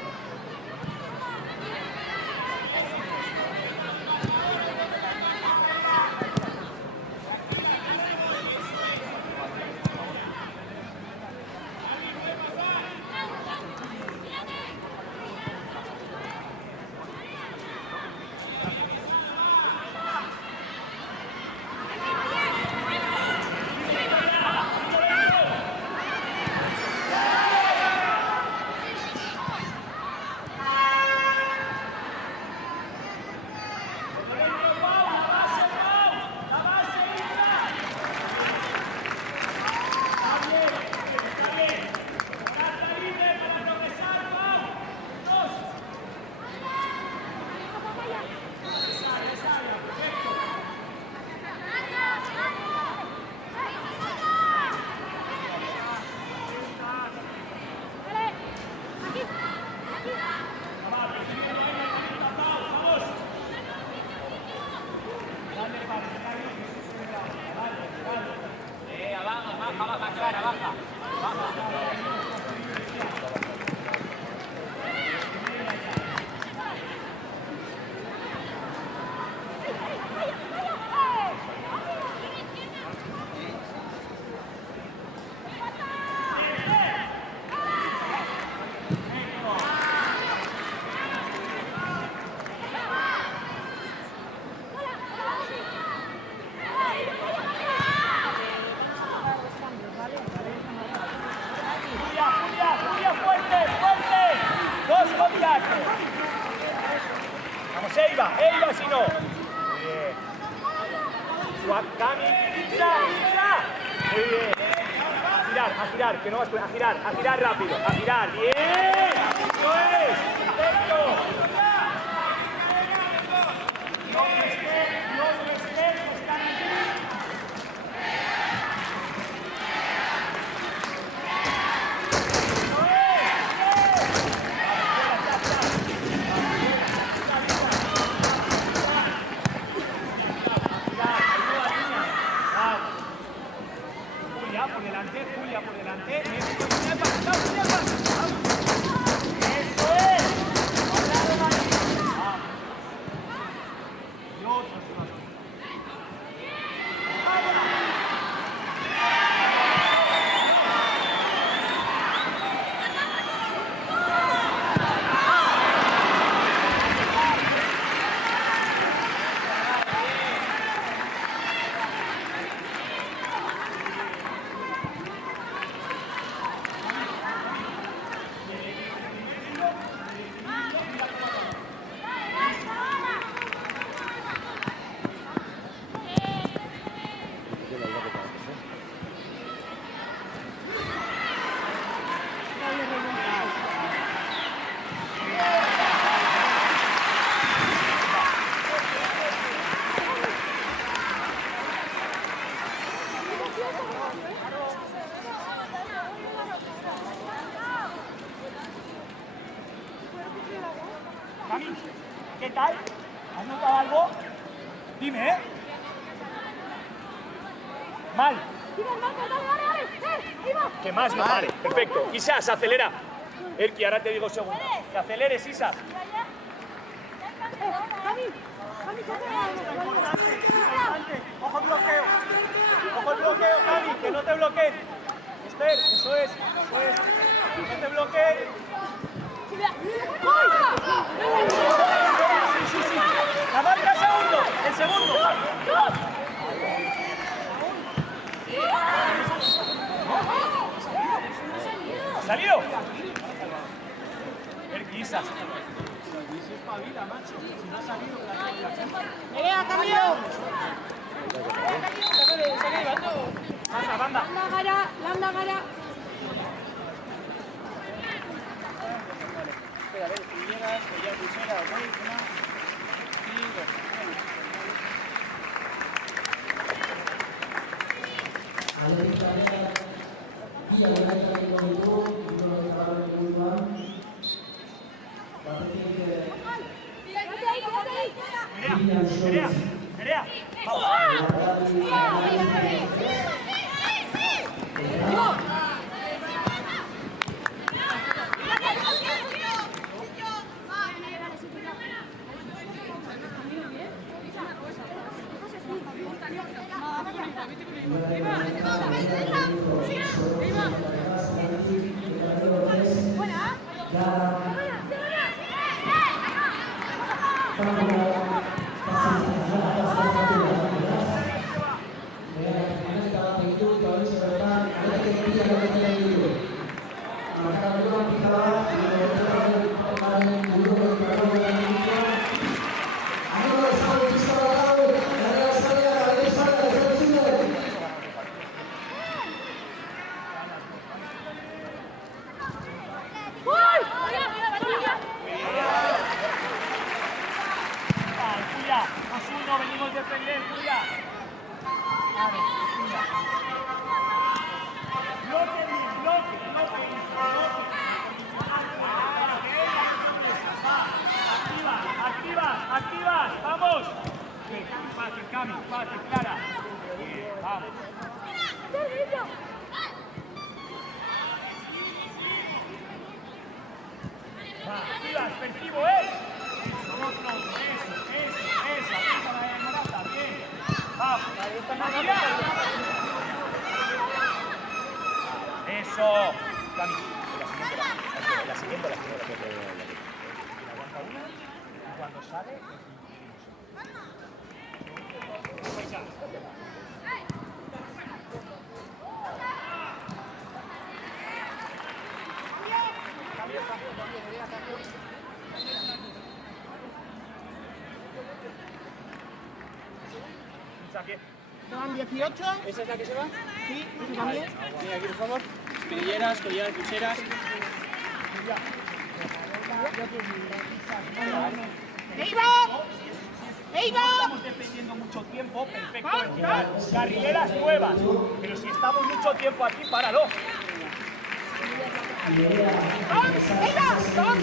Eiva si no. Bien. Cami, pizza. Muy bien. A girar, que no vas a girar rápido, a girar. Bien. Eso es. Perfecto. Los respetos están aquí. Julia por delante. Eso es. Cami, ¿qué tal? ¿Has notado algo? Dime, ¿eh? Mal. ¿Qué más? No, vale, perfecto. Isa, se acelera. Erki, ahora te digo segundo. Que aceleres, Isa. Ojo el bloqueo. Ojo el bloqueo, Cami, que no te bloqueen. Esther, eso es. No te bloqueen. Sí. La marca el segundo. ¿Ha salido? Erquisas. Cambio. Banda. Lambda gara. A ver, primeras, ya primera, una, y dos. Nerea. Venimos de defender, Julia. Bloque. Activa. Vamos. Fácil, Cami, Clara. Bien, vamos. Activas, percibo, Eso, apunta la Morata, bien. Vamos, eso. Cami, la siguiente. Aguanta una y cuando sale, Se van 18. ¿Esa es la que se va? Sí, eso también. Mira, aquí por favor. Espinilleras, collares, pulseras. ¡Eiva! ¡Eiva! Estamos defendiendo mucho tiempo, perfecto. Carrileras nuevas. Pero si estamos mucho tiempo aquí, páralo. ¡Eiva! ¡No!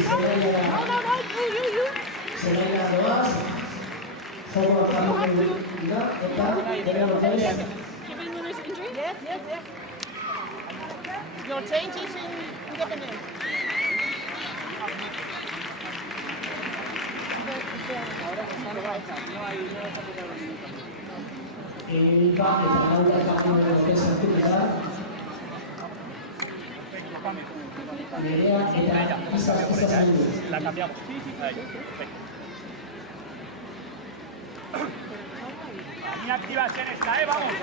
Yes. Your changes in Independence. La cambiamos. Ahí, perfecto. Muy activación esta, vamos.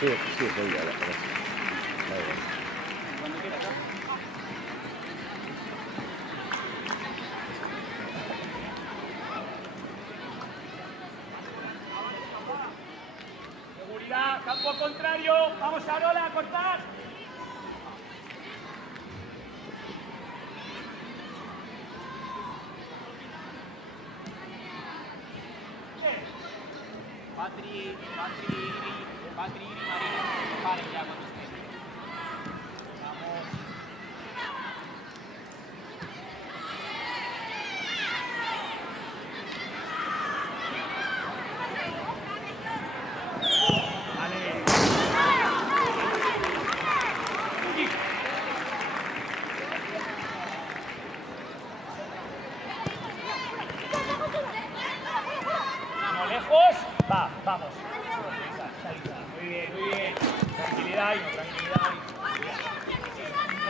Sí, voy a la Seguridad, campo contrario. Vamos, Arola, a cortar. Patri, Marina, paren ya cuando estén. Vamos. Vamos, lejos. Vamos. Muy bien. Tranquilidad, tranquilidad.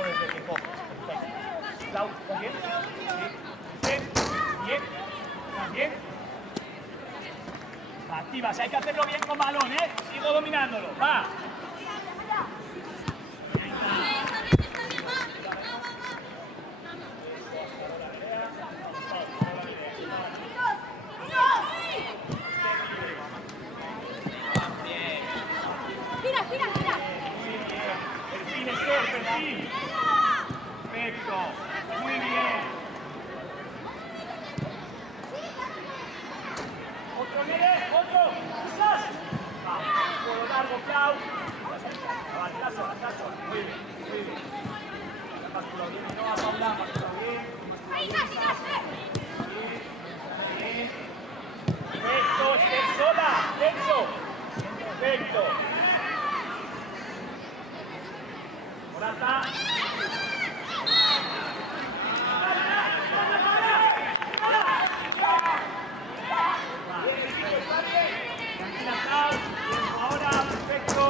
Desde que coges. Perfecto. Clau, ¿estás bien? Sí. Bien. Activas, hay que hacerlo bien con balón, Sigo dominándolo. Va. Perfil. Perfecto. Muy bien. Otro. Quizás. Por lo largo, Clau. Estás sola. Muy bien. No vas a hablar, bien. Perfecto, estés sola. Tenso. Perfecto. Morata. Ahora, perfecto.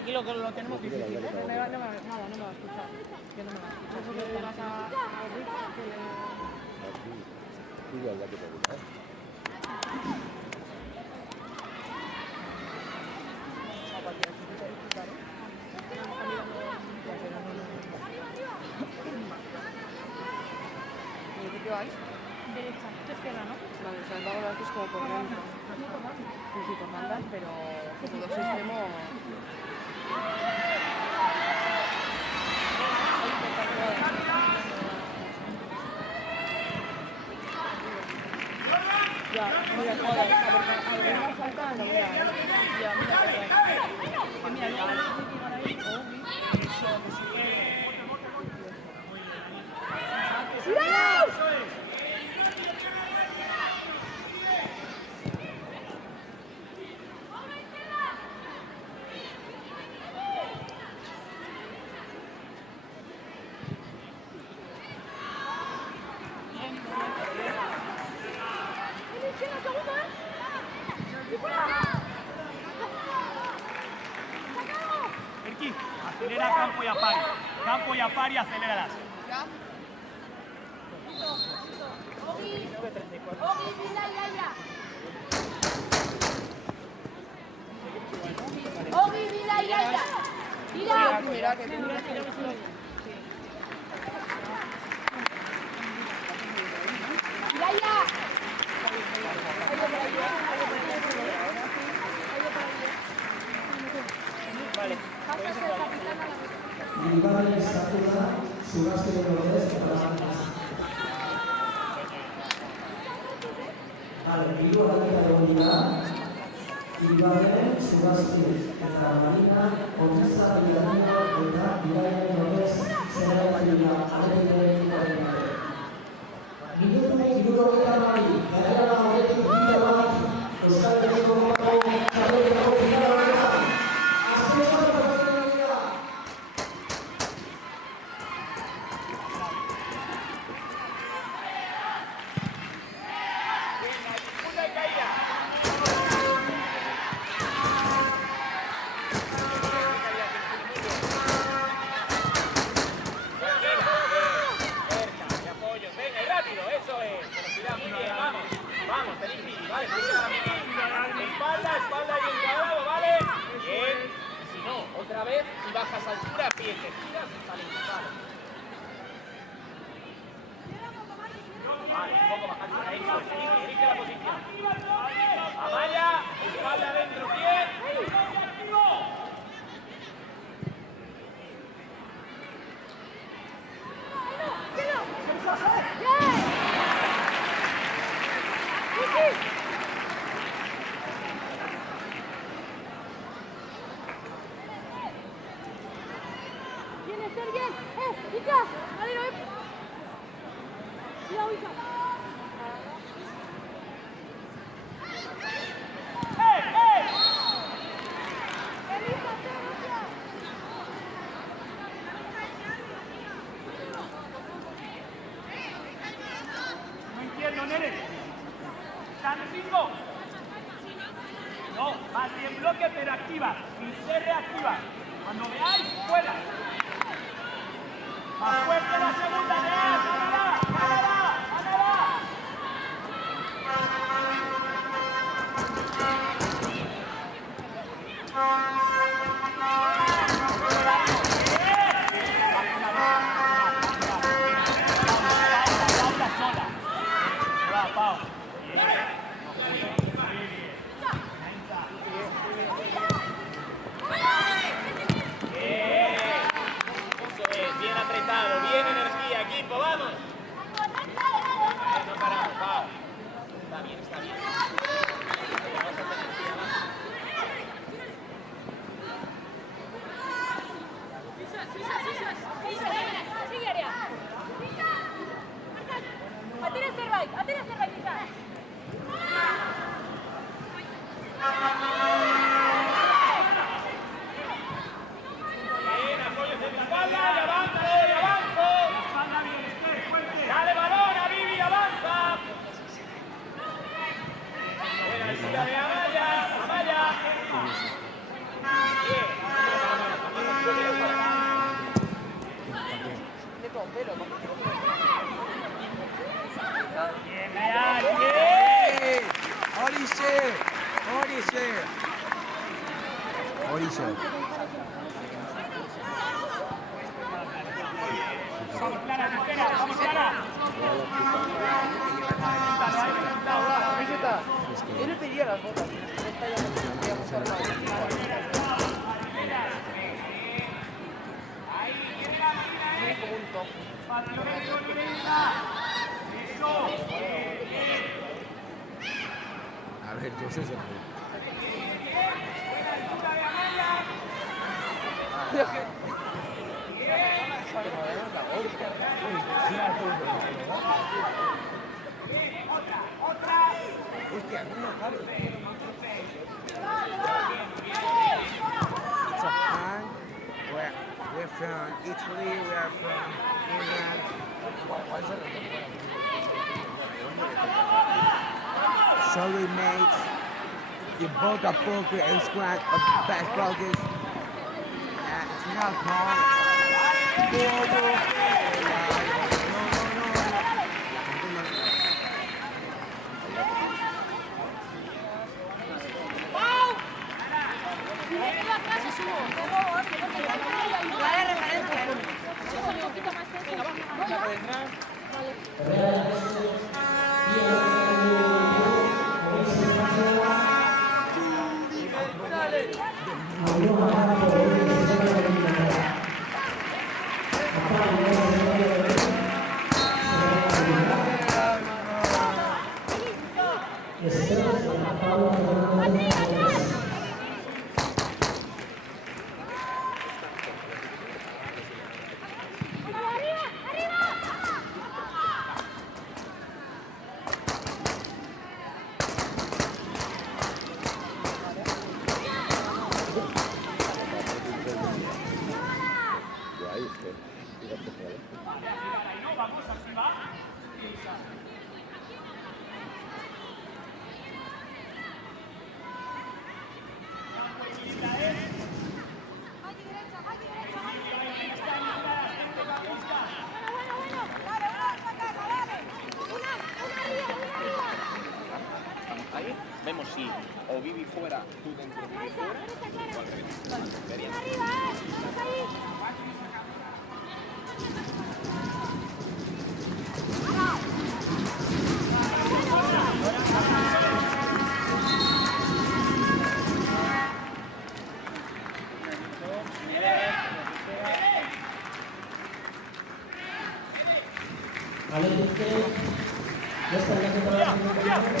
Aquí lo tenemos difícil. No me va a escuchar. Que no me va a escuchar. Eso que le vas a abrir, que le... Igual la que te gusta. ¿Qué vais? Derecha, izquierda, ¿no? Vale, o sea, el vago de aquí es como por dentro. Sí, con bandas, pero como dos extremos. Ya, mira, alguna falta no vea. Ya, mira, Erki, acelera campo y a par y aceleralas. mira que Bigarren sartu da Zugazti López hiru aldaketa egon dira. Bigarren Zugazti eta Marina Ontzarria eta Bigarren López zerrailea alegiaren minutu 72 garaia horretik bide bat Euskal Herriko Kopako txapelketako finala honetan. Espalda y encuadrado, ¿vale? Bien. Y si no, otra vez y bajas altura, pie, te giras y sales. Vale, un poco bajar altura, ahí, dirige la posición. Amaya, espalda adentro, pie. No entiendo, nene. ¿Están cinco? No, más bien bloque, pero activa. Sin ser reactiva. Cuando veáis, fuera. Más fuerte la segunda, ¡gánala! ¡Gánala! ¡Gánala! Pau. Bien apretado, bien energía, equipo, vamos. No paramos, Pau. Está bien, está bien. Bien, apoyos en la espalda y avanza, y avanzo. Dale balón a Vivi, avanza. Buena ayuda de Amaya, Amaya. Bien, Real, bien. Vamos, Clara, espera, vamos, Clara. Él le pedía las A ver, yo sé eso. Hostia, no, claro. Japan, we're from Italy, we are from England. Sorry, mates. You both are poker and squad of the best brokers. It's not Ahí vemos si o Vivi fuera, tú dentro, Vivi fuera, o al revés. Vale, veríamos.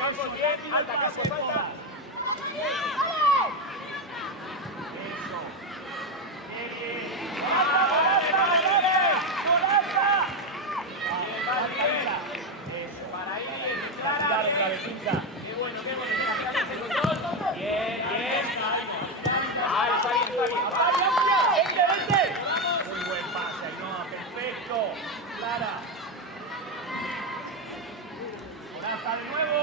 Campos bien, alta, Campos alta. Bien, bien. Ahí está bien, está bien. ¡Vente, vente! Muy buen pase, Ainhoa, perfecto. Clara. Hasta de nuevo.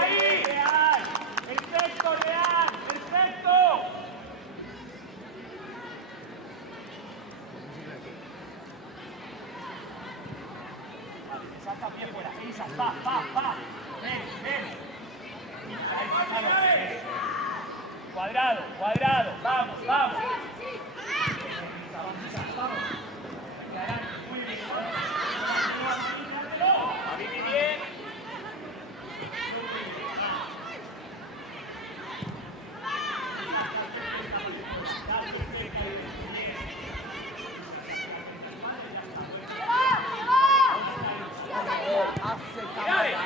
Ahí, Real. Perfecto, Real. Perfecto. Vale, salta bien fuera. Isa, va. Ven. Ahí, cuadrado. Vamos. Vamos. Muy bien. A Vivi bien. ¡Dale!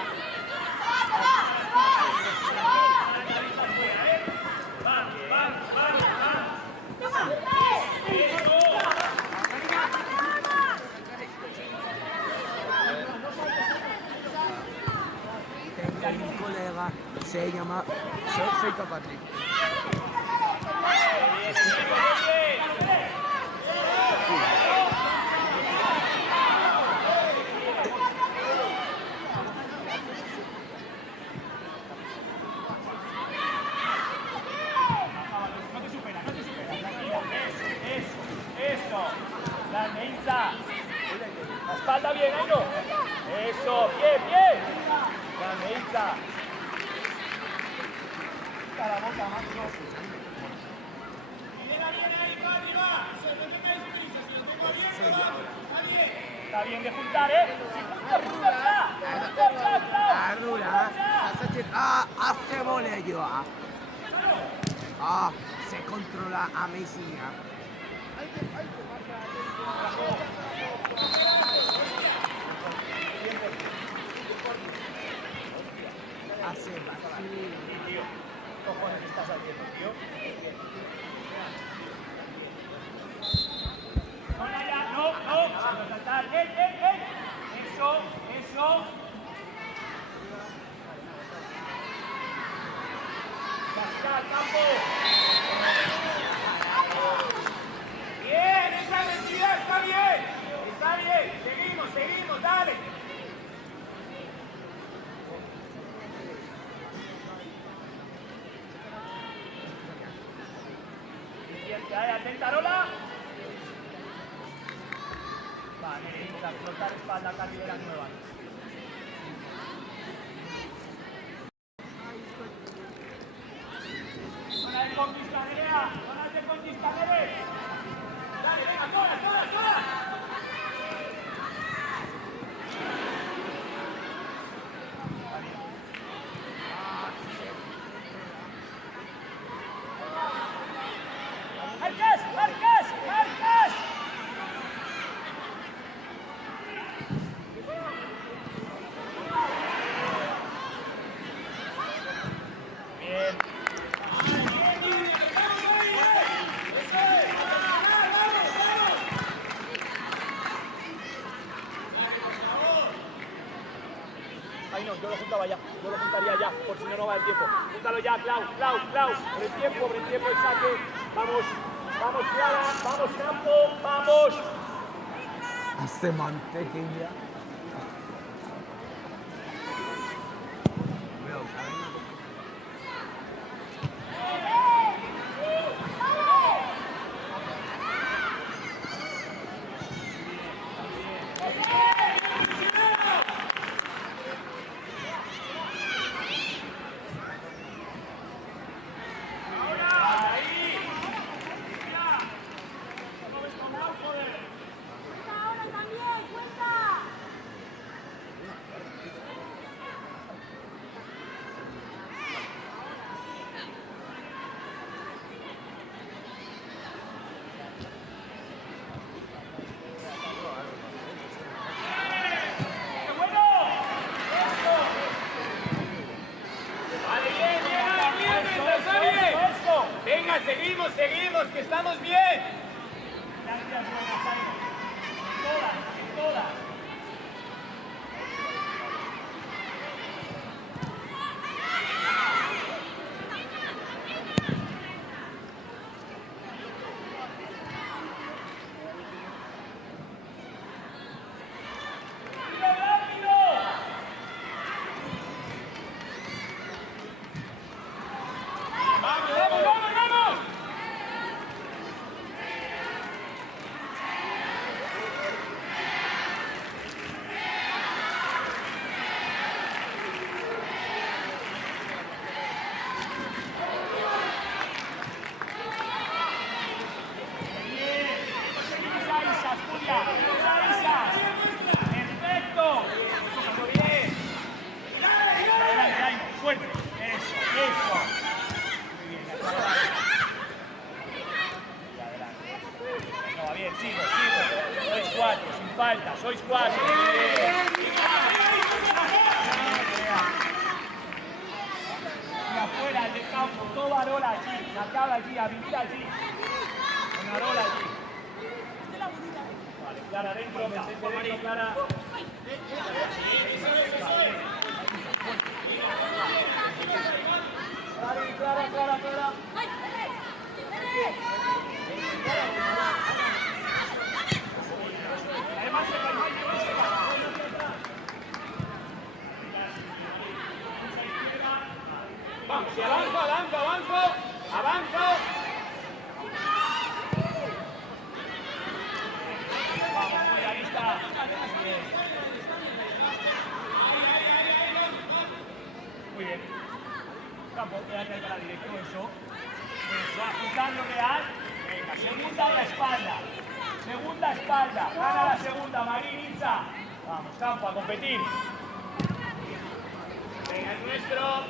Tengo un colega, se llama Soy Patrick. Eso, pie, pie. Grande, Itza. A la boca, Maxo. Está bien de juntar, ¿eh? Si junta ya. Arrula. Hace bolillo. Se controla a Mesina. Tío, ¿qué cojones estás haciendo, tío? No, vamos a saltar. Eso. Pascal, campo. Bien, esa velocidad está bien. Seguimos, dale. Atenta, Rola. Vale, flotar espalda, carrilera nueva. Zona de conquista, Nerea. Dale, venga, todas. ¡Marcas! Bien. Ay no, yo lo juntaba ya, yo lo juntaría ya, por si no va el tiempo. Júntalo ya, Clau. Por el tiempo el saque. Vamos, Clara, vamos, Campo, vamos. Hace mantequilla. Seguimos, que estamos bien. Gracias, buenas, todas. Sois cuatro. Y afuera del campo, toda Arola allí, la cabra allí, a vivir allí. Con Arola allí. Vale, Clara adentro, Clara. Clara. Vamos, y avanzo. Vamos, ahí está. bien. Campo, quédate ahí para la dirección, eso. Eso, ajustando real. Venga, segunda y la espalda. Segunda espalda. Gana la segunda, Marín, Itza. Vamos, Campo, a competir. Venga, es nuestro.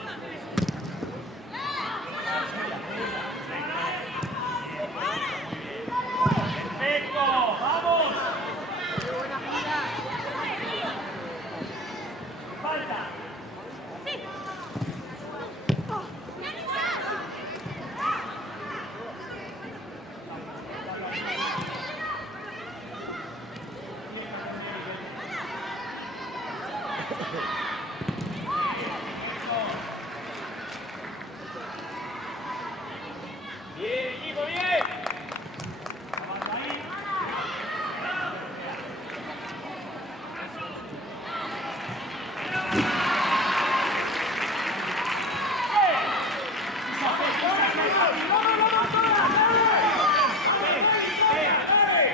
Perfecto, vamos. Falta. Bien, equipo, bien. Vamos ahí.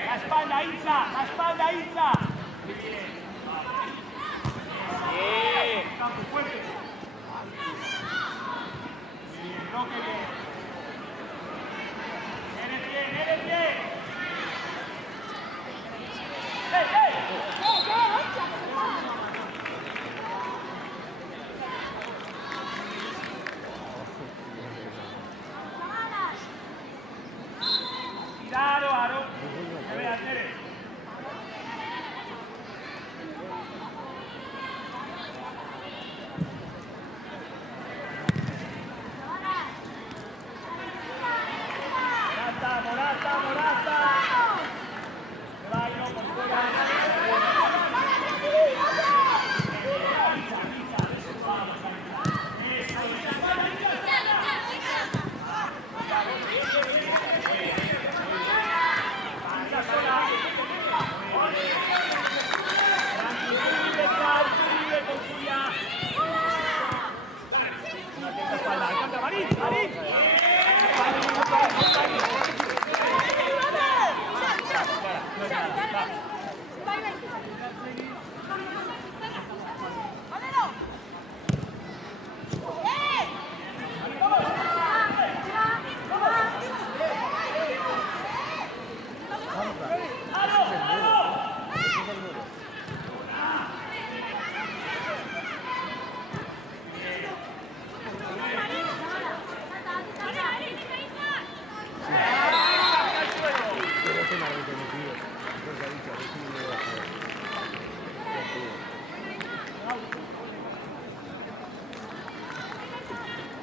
La espalda, Itza, la espalda, Itza. Bien. Campo fuerte. Bien, Roque, bien. Eres bien. ¡Hey, hey! Tirado, Aro. Que veas, Tere. Morata, Morata. Se va, no, por fuera.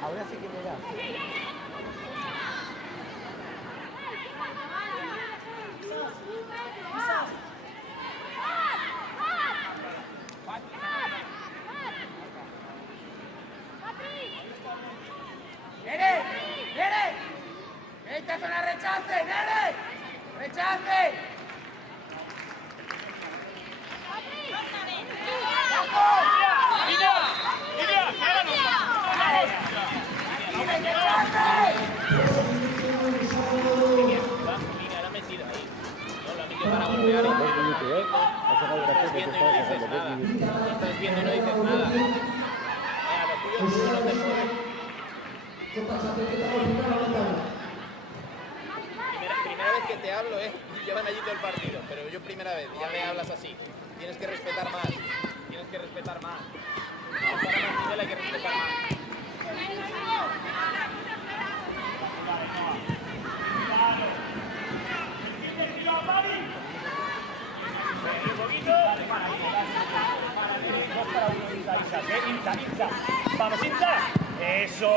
Ahora sí que me da. ¡Nere! ¡Nere! ¡Esta es una rechace! ¡Nere! ¡Rechace! Para golpear y estás viendo y no dices nada. Estás viendo y no dices nada. Los tuyos no te joden. Primera vez que te hablo, llevan allí todo el partido, pero yo primera vez, ya me hablas así. Tienes que respetar más. Tienes que respetar más. Para Martinela hay que respetar más. Un poquito. Dos para uno, Inza. Vamos, Inza. Eso.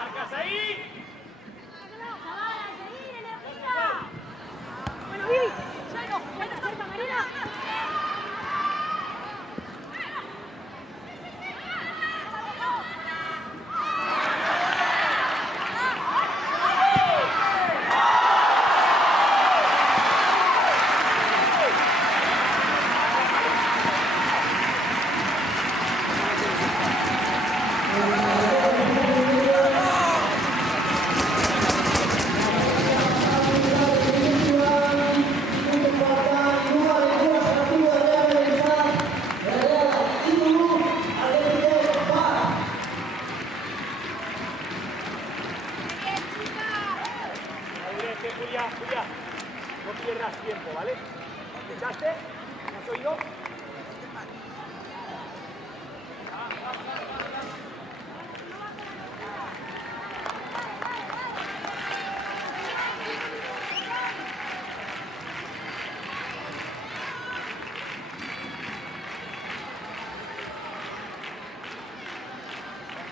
Marcas ahí. Julia, Julia, no pierdas tiempo, ¿vale? ¿Escuchaste? ¿Me has oído?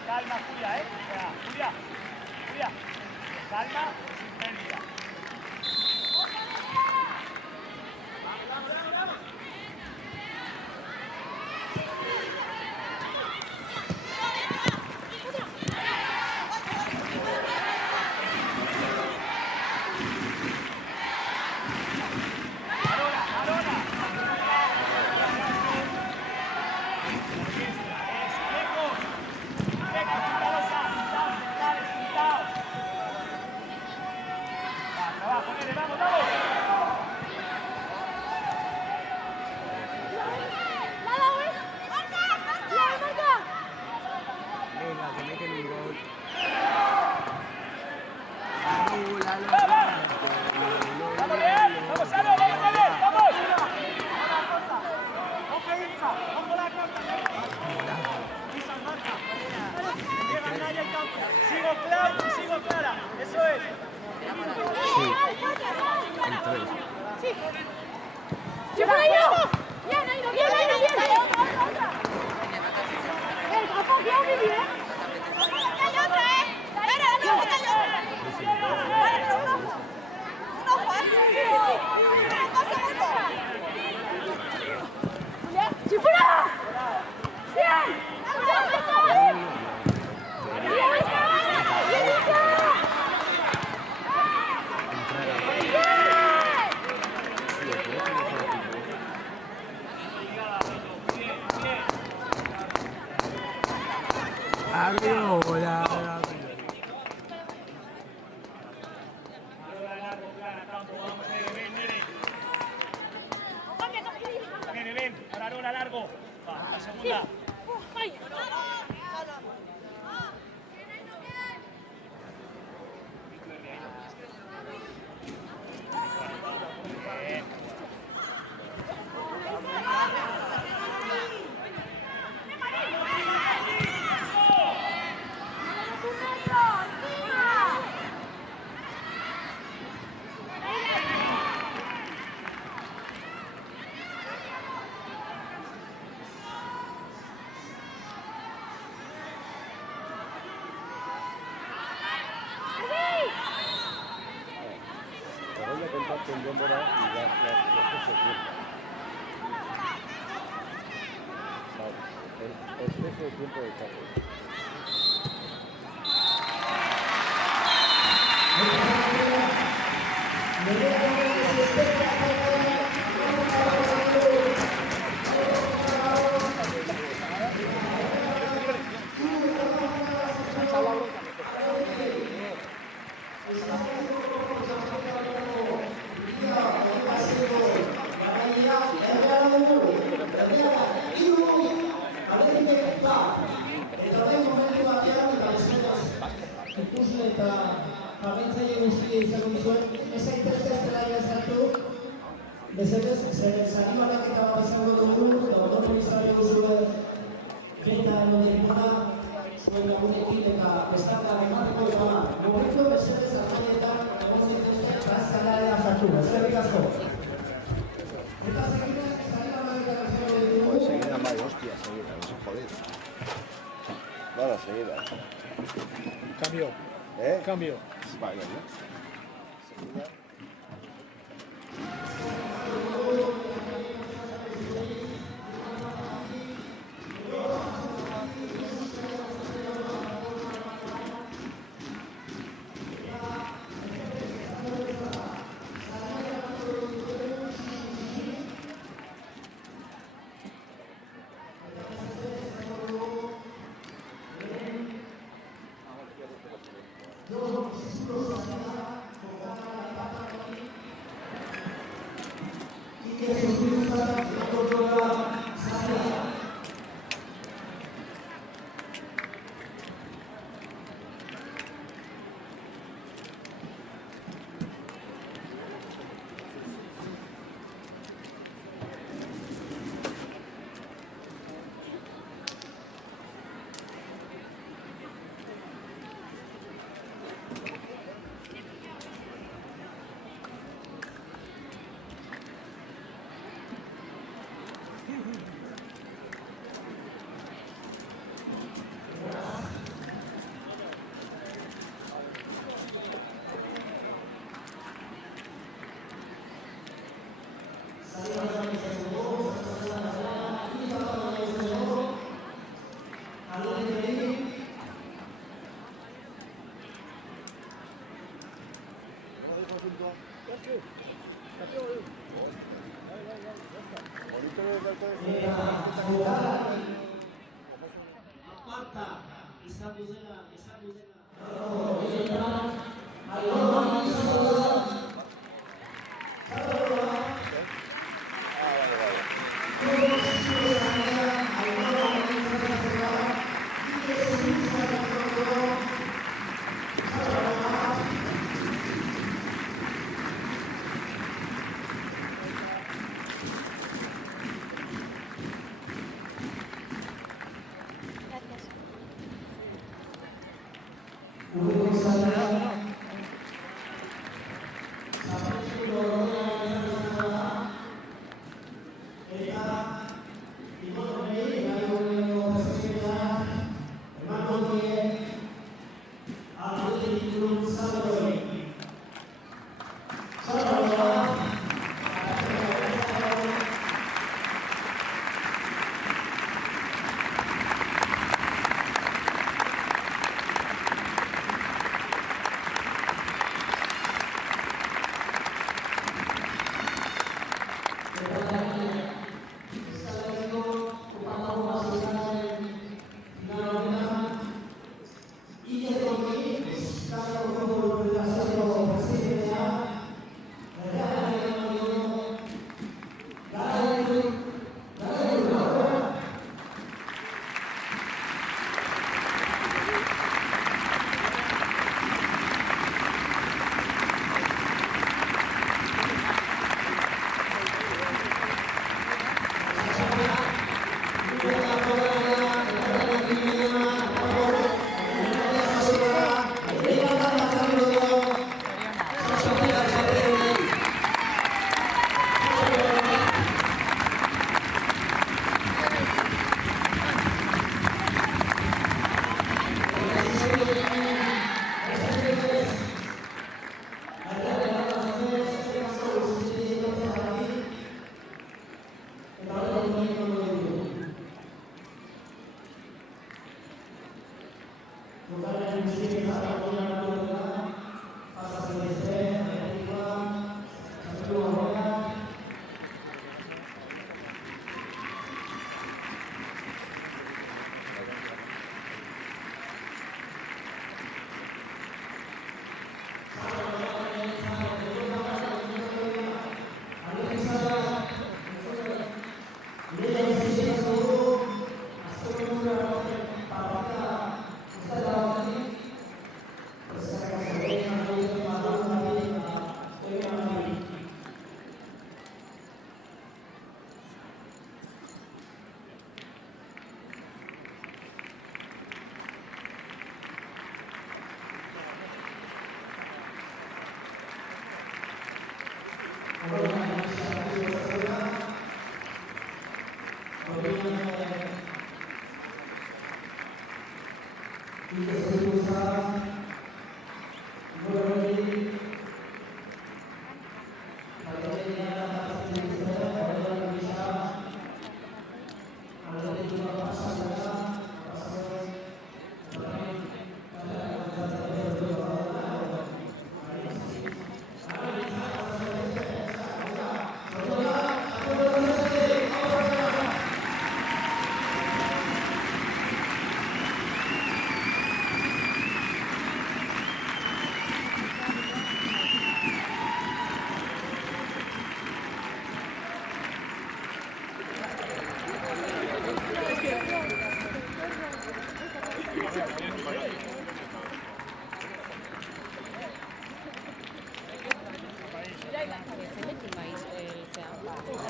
Calma, Julia, ¿eh? Julia, Julia, calma, sin pérdida. Sigo clara, eso es. ¡Sí, por ahí! ¡Bien, Airo, bien, Airo, bien! ¡Papá, bien, bien! ¡Hay otra, ¡Chifura! ¡Bien! Ven, Ararola largo. Va, la segunda. En Gómora y ya exceso de tiempo. El exceso de tiempo de carga. Seguida, vaya, hostia, seguida, no se joder. Nada, seguida. Cambio. Cambio. Vale, ¿no? Seguida.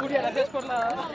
Julia, gracias por la...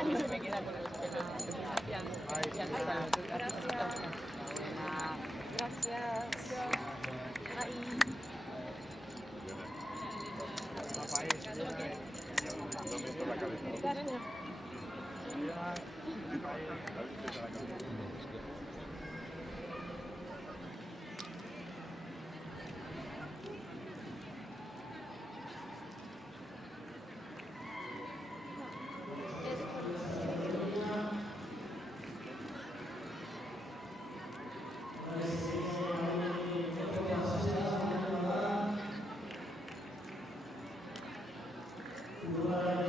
Uruguay